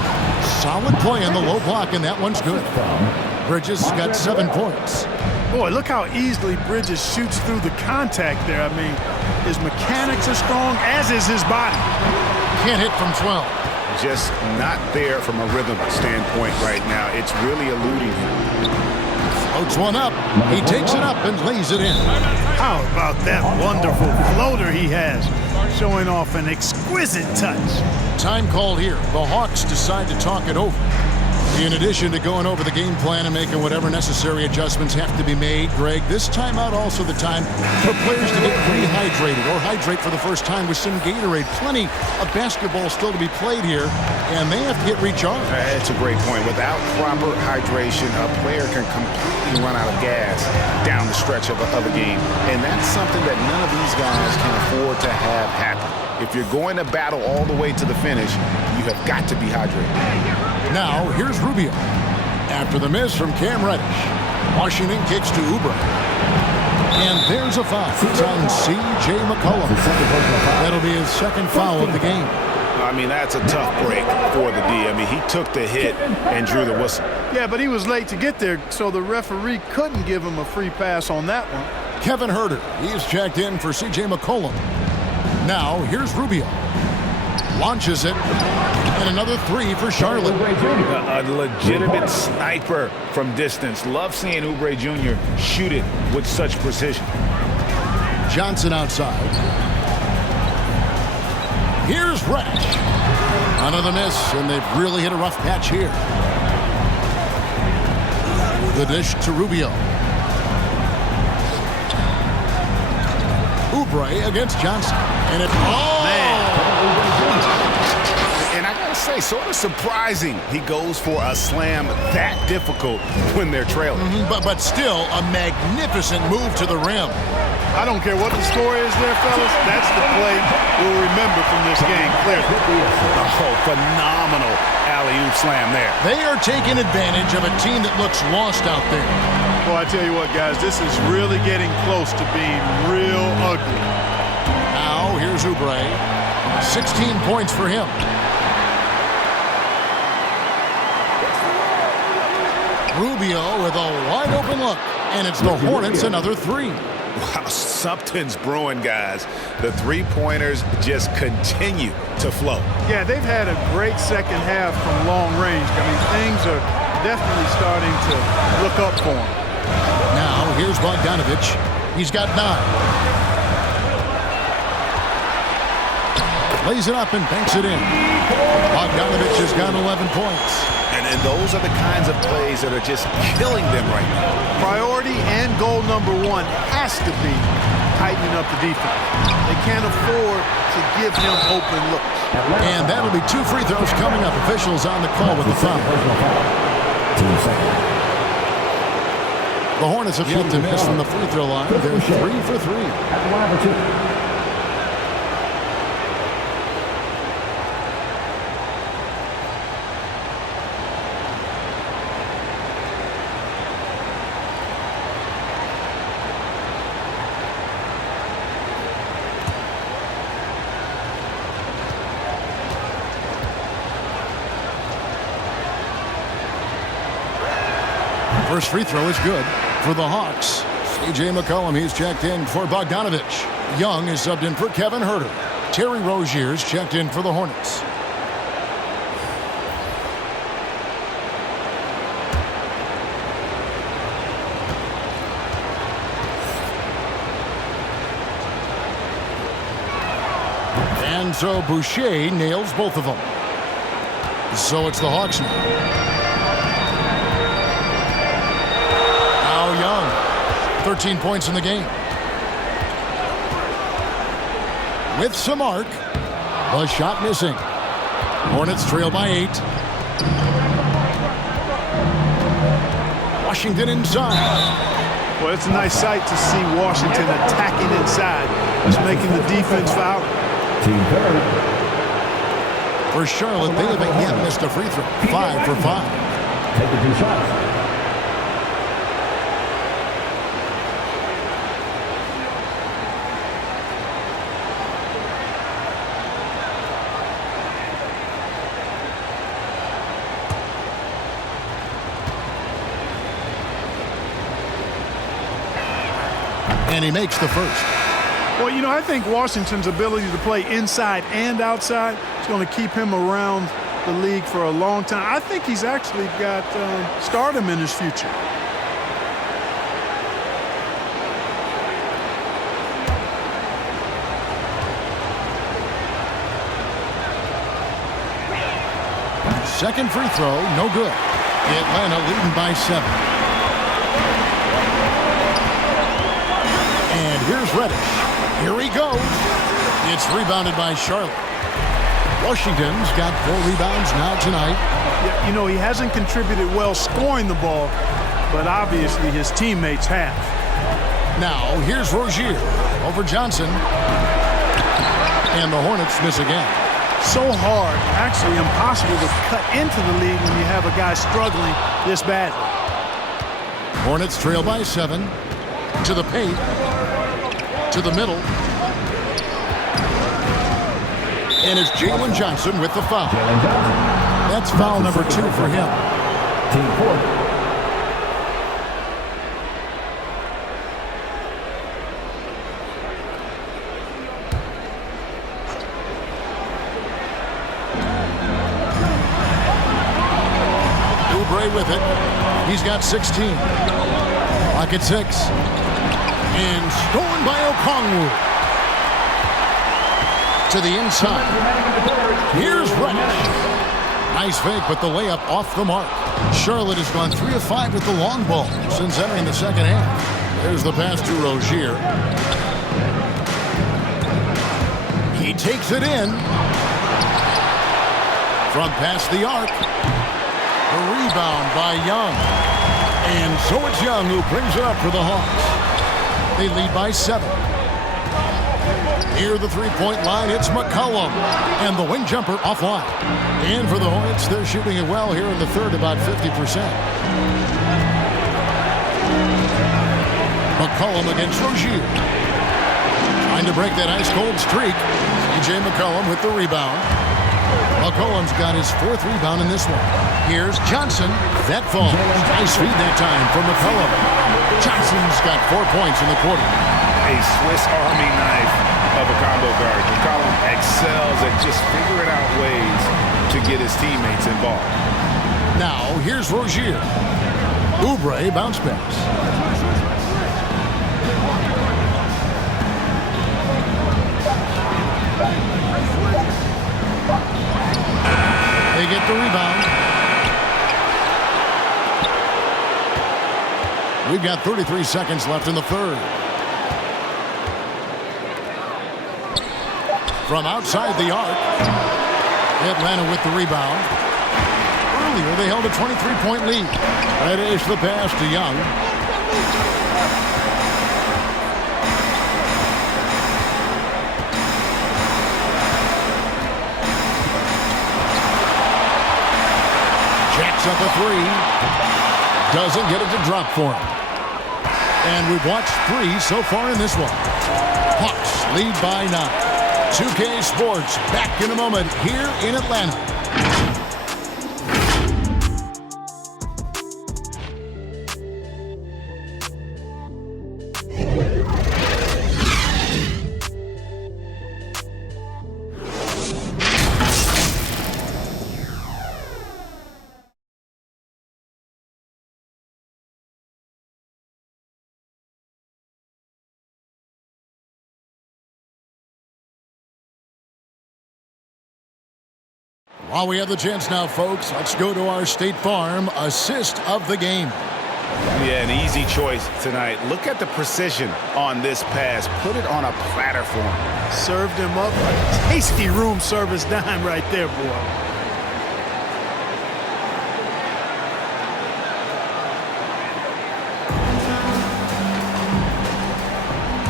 Solid play in the low block, and that one's good. Bridges got 7 points. Boy, look how easily Bridges shoots through the contact there. I mean, his mechanics are strong, as is his body. Can't hit from 12. Just not there from a rhythm standpoint right now. It's really eluding him. Floats one up. He takes it up and lays it in. How about that wonderful floater he has, showing off an exquisite touch. Time called here. The Hawks decide to talk it over. In addition to going over the game plan and making whatever necessary adjustments have to be made, Greg, this timeout also the time for players to get rehydrated or hydrate for the first time with some Gatorade. Plenty of basketball still to be played here, and they have to get recharged. That's a great point. Without proper hydration, a player can completely run out of gas down the stretch of a game, and that's something that none of these guys can afford to have happen. If you're going to battle all the way to the finish, you have got to be hydrated. Now, here's Rubio. After the miss from Cam Reddish, Washington kicks to Oubre. And there's a foul. It's on C.J. McCollum. That'll be his 2nd foul of the game. I mean, that's a tough break for the D. I mean, he took the hit and drew the whistle. Yeah, but he was late to get there, so the referee couldn't give him a free pass on that one. Kevin Huerter, he's checked in for C.J. McCollum. Now, here's Rubio. Launches it. And another 3 for Charlotte. A legitimate sniper from distance. Love seeing Oubre Jr. shoot it with such precision. Johnson outside. Here's Reddish. Another miss, and they've really hit a rough patch here. The dish to Rubio. Oubre against Johnson. And it... Oh! Man. And I gotta say, sort of surprising he goes for a slam that difficult when they're trailing. But still, a magnificent move to the rim. I don't care what the score is there, fellas. That's the play we'll remember from this game, clearly. Oh, phenomenal alley-oop slam there. They are taking advantage of a team that looks lost out there. Well, I tell you what, guys, this is really getting close to being real ugly. Now, here's Oubre. 16 points for him. Rubio with a wide-open look, and it's the Hornets another 3. Wow, something's brewing, guys. The three-pointers just continue to flow. Yeah, they've had a great second half from long range. I mean, things are definitely starting to look up for them. Now, here's Bogdanovich. He's got 9. Lays it up and banks it in. Bogdanovich has got 11 points. And those are the kinds of plays that are just killing them right now. Priority and goal number 1 has to be tightening up the defense. They can't afford to give him open looks. And that'll be 2 free throws coming up. Officials on the call with the foul. The Hornets have yet to miss from the free throw line. They're 3 for 3. First free throw is good for the Hawks. C.J. McCollum, he's checked in for Bogdanovich. Young is subbed in for Kevin Huerter. Terry Rozier's checked in for the Hornets. And so Boucher nails both of them. So it's the Hawks now. Young, 13 points in the game. with some arc. The shot missing. Hornets trail by 8. Washington inside. Well, it's a nice sight to see Washington attacking inside. It's making the defense foul. For Charlotte, they haven't yet missed a free throw. 5 for 5. Taking 2 shots. And he makes the first. Well, you know, I think Washington's ability to play inside and outside is going to keep him around the league for a long time. I think he's actually got stardom in his future. Second free throw, no good. Atlanta leading by 7. And here's Reddish. Here he goes. It's rebounded by Charlotte. Washington's got 4 rebounds now tonight. Yeah, you know, he hasn't contributed well scoring the ball, but obviously his teammates have. Now, here's Rozier over Johnson. And the Hornets miss again. So hard, actually impossible to cut into the lead when you have a guy struggling this badly. Hornets trail by 7. To the paint. To the middle. And it's Jalen Johnson with the foul. That's foul number 2 for him. Team 4. With it. He's got 16. Pocket 6. And stolen by Okongwu. To the inside. Here's Reddish. Nice fake, but the layup off the mark. Charlotte has gone 3 of 5 with the long ball since entering the second half. There's the pass to Rozier. He takes it in. From past the arc. The rebound by Young. And so it's Young who brings it up for the Hawks. They lead by 7. Near the three-point line, it's McCollum. And the wing jumper offline. And for the Hornets, they're shooting it well here in the third, about 50%. McCollum against Rozier. Trying to break that ice-cold streak. C.J. McCollum with the rebound. McCollum's got his 4th rebound in this one. Here's Johnson. That falls. Nice feed that time for McCollum. Johnson's got 4 points in the quarter. A Swiss Army knife of a combo guard. McCollum excels at just figuring out ways to get his teammates involved. Now, here's Rozier. Oubre bounce pass. They get the rebound. We've got 33 seconds left in the third. From outside the arc, Atlanta with the rebound. Earlier, they held a 23-point lead. Reddish the pass to Young. Jacks up a 3. Doesn't get it to drop for him. And we've watched 3 so far in this one. Hawks lead by 9. 2K Sports back in a moment here in Atlanta. While we have the chance now, folks, let's go to our State Farm assist of the game. Yeah, an easy choice tonight. Look at the precision on this pass. Put it on a platter for him. Served him up a tasty room service dime right there, boy.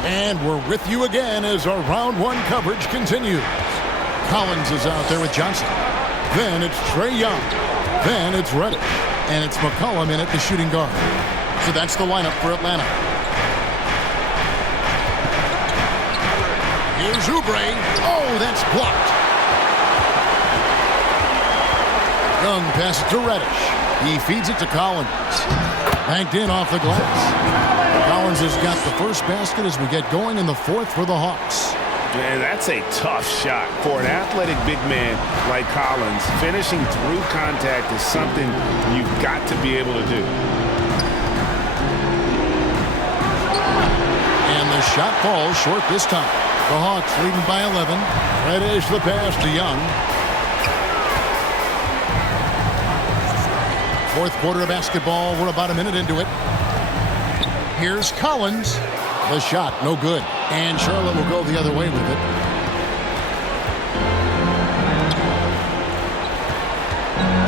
And we're with you again as our round one coverage continues. Collins is out there with Johnson. Then it's Trae Young. Then it's Reddish. And it's McCollum in at the shooting guard. So that's the lineup for Atlanta. Here's Oubre. Oh, that's blocked. Young passes to Reddish. He feeds it to Collins. Banked in off the glass. Collins has got the first basket as we get going in the fourth for the Hawks. Man, that's a tough shot for an athletic big man like Collins. Finishing through contact is something you've got to be able to do. And the shot falls short this time. The Hawks leading by 11. Reddish the pass to Young. Fourth quarter of basketball. We're about a minute into it. Here's Collins. The shot, no good. And Charlotte will go the other way with it.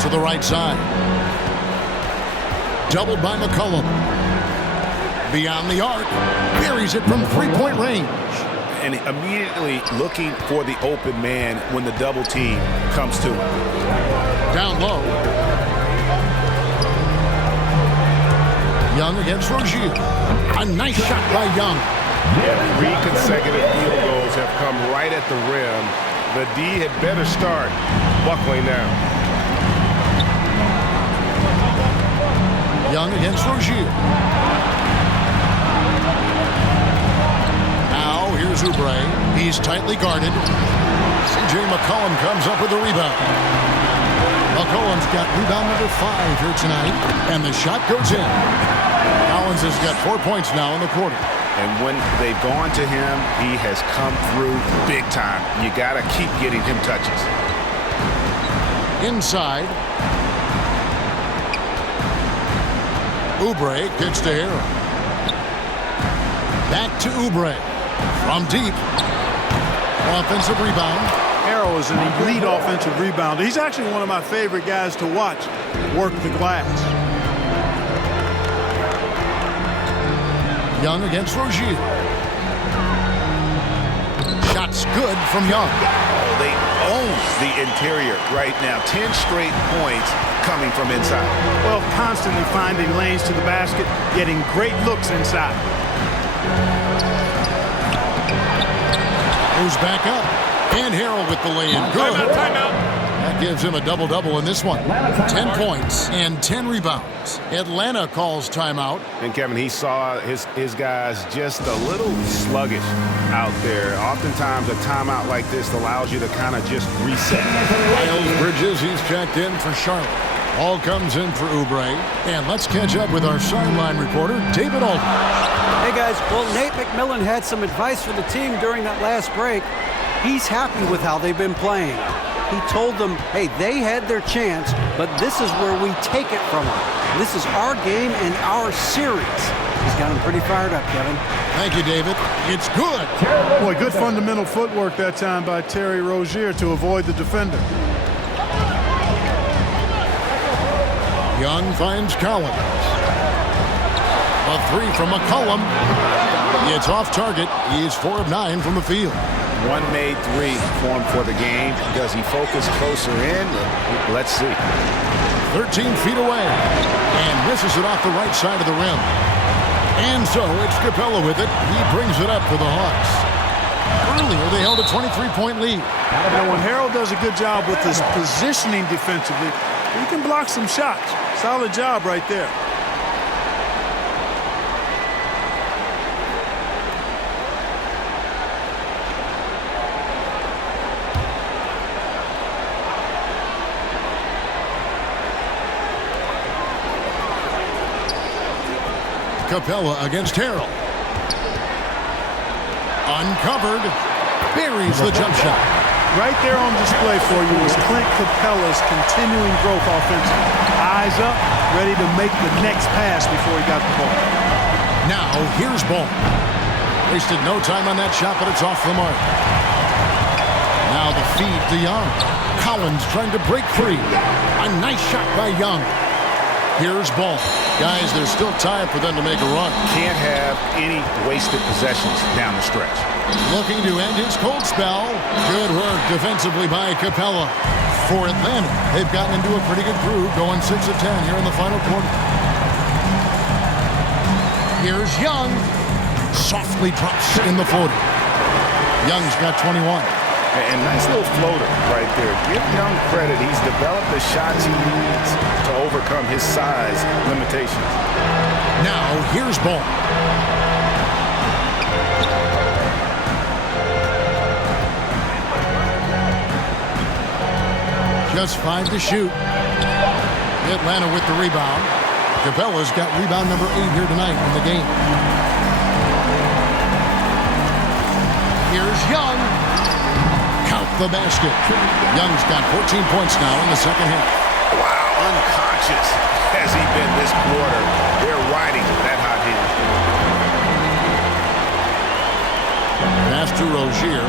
To the right side. Doubled by McCollum. Beyond the arc. Buries it from three-point range. And immediately looking for the open man when the double team comes to him. Down low. Young against Rozier. A nice shot by Young. Yeah, 3 consecutive field goals have come right at the rim. The D had better start buckling now. Young against Rozier. Now here's Oubre. He's tightly guarded. C.J. McCollum comes up with the rebound. McCollum's got rebound number 5 here tonight. And the shot goes in. Collins has got 4 points now in the quarter. And when they've gone to him, he has come through big time. You got to keep getting him touches. Inside. Oubre kicks to Harrell. Back to Oubre. From deep. Offensive rebound. Harrell is an elite offensive rebounder. He's actually one of my favorite guys to watch work the glass. Young against Rozier. Shots good from Young. Oh, they own the interior right now. 10 straight points coming from inside. Well, constantly finding lanes to the basket, getting great looks inside. Moves back up. And Harrell with the lay-in. Good. Timeout. That gives him a double-double in this one. 10 points and 10 rebounds. Atlanta calls timeout. And Kevin, he saw his guys just a little sluggish out there. Oftentimes a timeout like this allows you to kind of just reset. Miles Bridges, he's checked in for Charlotte. All comes in for Oubre. And let's catch up with our sideline reporter, David Aldridge. Hey guys, well, Nate McMillan had some advice for the team during that last break. He's happy with how they've been playing. He told them, hey, they had their chance, but this is where we take it from them. This is our game and our series. He's got him pretty fired up, Kevin. Thank you, David. It's good. Boy, good fundamental footwork that time by Terry Rozier to avoid the defender. Young finds Collins. A 3 from McCollum. It's off target. He's 4 of 9 from the field. One made 3 for him for the game. Does he focus closer in? Let's see. 13 feet away. And misses it off the right side of the rim. And so it's Capella with it. He brings it up for the Hawks. Earlier, they held a 23-point lead. Now, when Harrell does a good job with his positioning defensively, he can block some shots. Solid job right there. Capella against Harrell. Uncovered. Buries the jump shot. Right there on display for you is Clint Capella's continuing growth offensively. eyes up, ready to make the next pass before he got the ball. Now, here's Ball. Wasted no time on that shot, but it's off the mark. Now the feed to Young. Collins trying to break free. A nice shot by Young. Here's Ball. Guys, there's still time for them to make a run. Can't have any wasted possessions down the stretch. Looking to end his cold spell. Good work defensively by Capella. For Atlanta, they've gotten into a pretty good groove, going 6 of 10 here in the final quarter. Here's Young. Softly drops in the floater. Young's got 21. And nice little floater right there. Give Young credit. He's developed the shots he needs to overcome his size limitations. Now, here's Ball. Just 5 to shoot. Atlanta with the rebound. Capella's got rebound number 8 here tonight in the game. Here's Young. Count the basket. Young's got 14 points now in the second half. Wow, unconscious has he been this quarter. They're riding that hot hand. Pass to Rozier.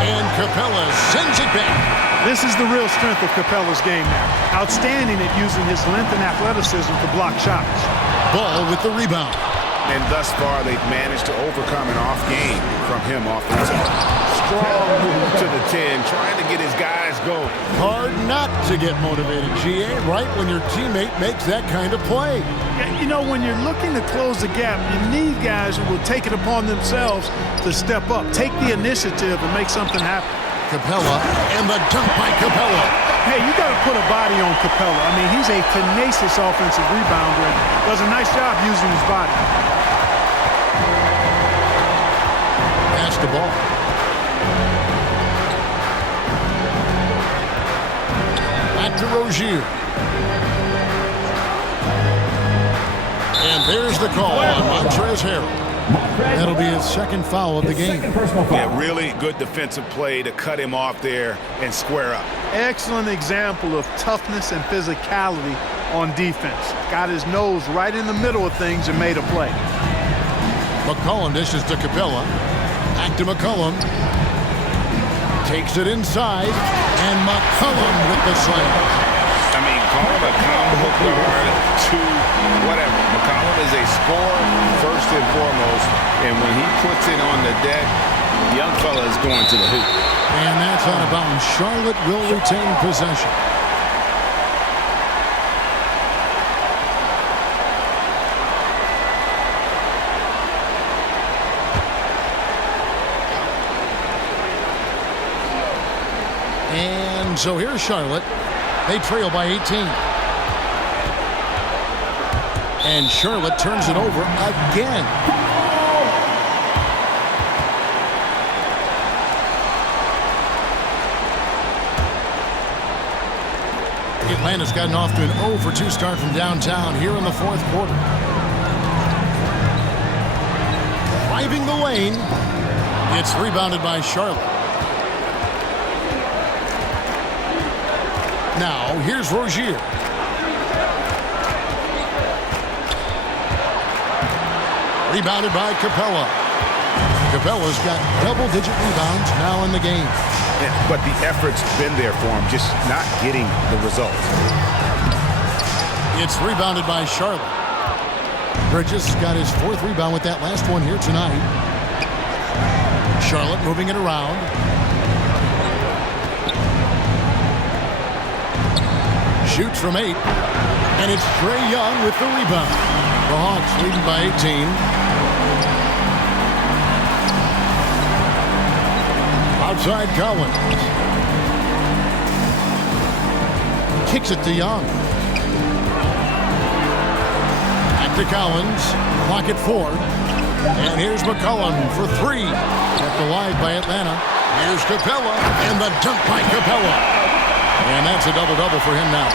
And Capella sends it back. This is the real strength of Capella's game now. Outstanding at using his length and athleticism to block shots. Ball with the rebound. And thus far, they've managed to overcome an off game from him offensively. Strong move to the 10, trying to get his guys going. Hard not to get motivated, GA, right when your teammate makes that kind of play. You know, when you're looking to close the gap, you need guys who will take it upon themselves to step up, take the initiative and make something happen. Capella and the dunk by Capella. Hey, you got to put a body on Capella. I mean, he's a tenacious offensive rebounder and does a nice job using his body. Pass the ball. Back to Rozier. And there's the call on Montrezl Harrell. That'll be his second foul of the game. Yeah, really good defensive play to cut him off there and square up. Excellent example of toughness and physicality on defense. Got his nose right in the middle of things and made a play. McCollum dishes to Capella. Back to McCollum. Takes it inside. And McCollum with the slam. I mean, call him a combo guard to whatever. McCollum is a scorer first and foremost, and when he puts it on the deck, young fella is going to the hoop. And that's out of bounds. Charlotte will retain possession. And so here's Charlotte. They trail by 18. And Charlotte turns it over again. Atlanta's gotten off to an 0 for 2 start from downtown here in the fourth quarter. Driving the lane. It's rebounded by Charlotte. Now, here's Rozier. Rebounded by Capella. Capella's got double-digit rebounds now in the game. But the effort's been there for him, just not getting the results. It's rebounded by Charlotte. Bridges got his 4th rebound with that last one here tonight. Charlotte moving it around. Shoots from 8. And it's Trae Young with the rebound. The Hawks leading by 18. Outside Collins. Kicks it to Young. Back to Collins. Clock at 4. And here's McCollum for 3. Kept alive by Atlanta. Here's Capella. And the dunk by Capella. And that's a double-double for him now.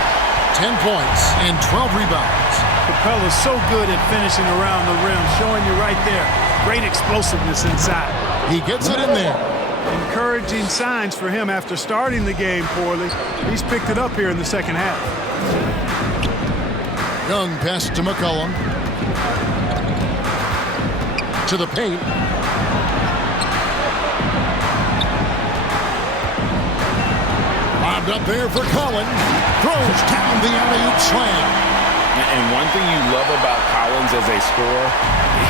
10 points and 12 rebounds. Capella's so good at finishing around the rim, showing you right there. Great explosiveness inside. He gets it in there. Encouraging signs for him after starting the game poorly. He's picked it up here in the second half. Young pass to McCollum. To the paint. Lobbed up there for Collins. Throws down the alley-oop slam. And one thing you love about Collins as a scorer,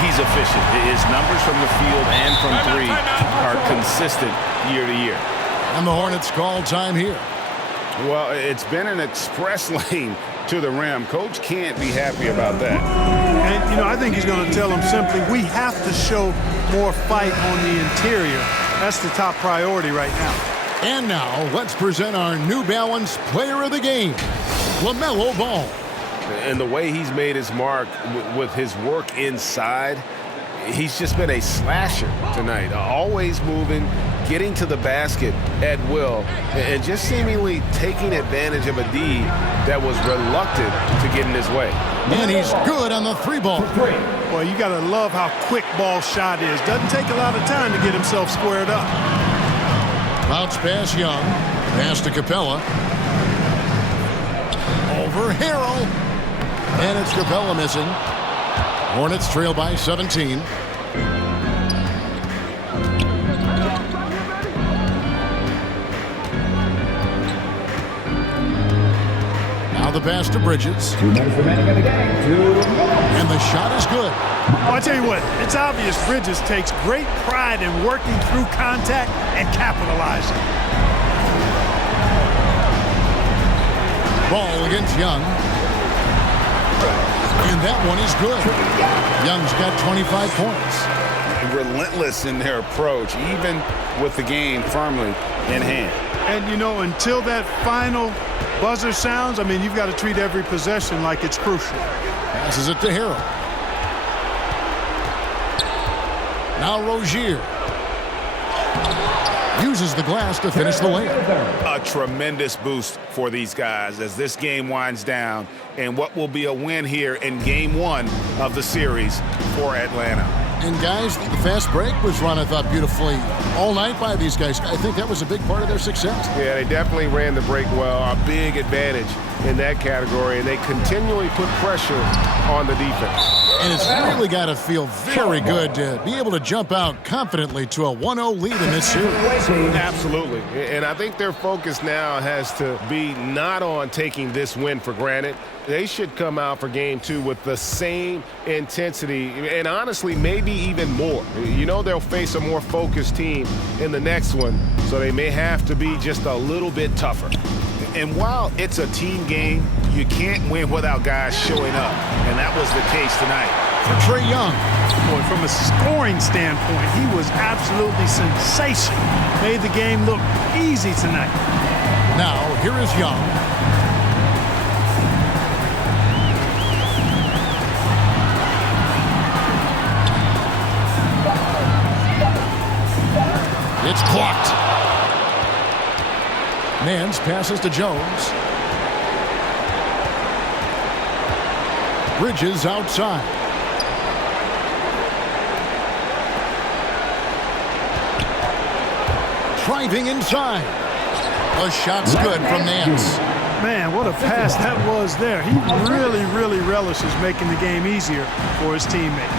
he's efficient. His numbers from the field and from three are consistent year to year. And the Hornets call time here. Well, it's been an express lane to the rim. Coach can't be happy about that. And, I think he's going to tell them simply, we have to show more fight on the interior. That's the top priority right now. And now, let's present our New Balance Player of the Game, LaMelo Ball. And the way he's made his mark with his work inside, he's just been a slasher tonight. Always moving, getting to the basket at will, and just seemingly taking advantage of a D that was reluctant to get in his way. And he's good on the three ball. Well, you got to love how quick ball shot is. Doesn't take a lot of time to get himself squared up. Bounce pass Young. Pass to Capella. Over Harrell. And it's Capella missing. Hornets trail by 17. Now the pass to Bridges. 2 minutes remaining in the game. And the shot is good. Well, I tell you what, it's obvious Bridges takes great pride in working through contact and capitalizing. Ball against Young. And that one is good. Young's got 25 points. Relentless in their approach, even with the game firmly in hand. And, until that final buzzer sounds, you've got to treat every possession like it's crucial. Passes it to Harrell. Now Rozier. Uses the glass to finish the layup. A tremendous boost for these guys as this game winds down and what will be a win here in game one of the series for Atlanta. And guys, the fast break was run, I thought, beautifully all night by these guys. I think that was a big part of their success. Yeah, they definitely ran the break well. A big advantage in that category, and they continually put pressure on the defense. And it's really got to feel very good to be able to jump out confidently to a 1-0 lead in this series. Absolutely. And I think their focus now has to be not on taking this win for granted. They should come out for game two with the same intensity and honestly maybe even more. They'll face a more focused team in the next one, so they may have to be just a little bit tougher. And while it's a team game, you can't win without guys showing up, and that was the case tonight. For Trae Young. Boy, from a scoring standpoint, he was absolutely sensational. Made the game look easy tonight. Now, here is Young. It's clocked. Nance passes to Jones. Bridges outside. Driving inside. The shot's good from Nance. Man, what a pass that was there. He really, really relishes making the game easier for his teammates.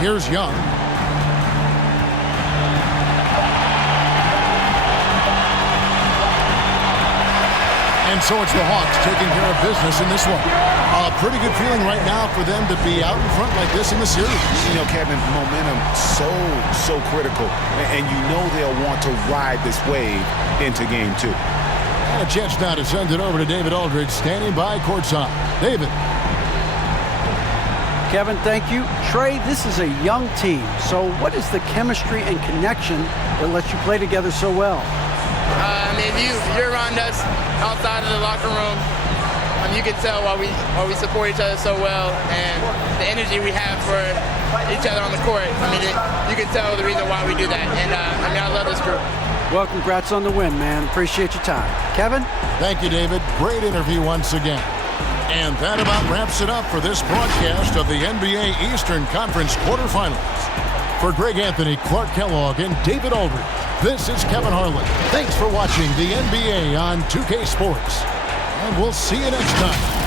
Here's Young. And so it's the Hawks taking care of business in this one. A pretty good feeling right now for them to be out in front like this in the series. Kevin, momentum so critical. And they'll want to ride this wave into game two. And a chance now to send it over to David Aldridge, standing by courtside. David. Kevin, thank you. Trae, this is a young team. So what is the chemistry and connection that lets you play together so well? You're around us outside of the locker room. You can tell why we support each other so well, and the energy we have for each other on the court. You can tell the reason why we do that. And I love this group. Well, congrats on the win, man. Appreciate your time. Kevin? Thank you, David. Great interview once again. And that about wraps it up for this broadcast of the NBA Eastern Conference quarterfinals. For Greg Anthony, Clark Kellogg, and David Aldridge, this is Kevin Harlan. Thanks for watching the NBA on 2K Sports. And we'll see you next time.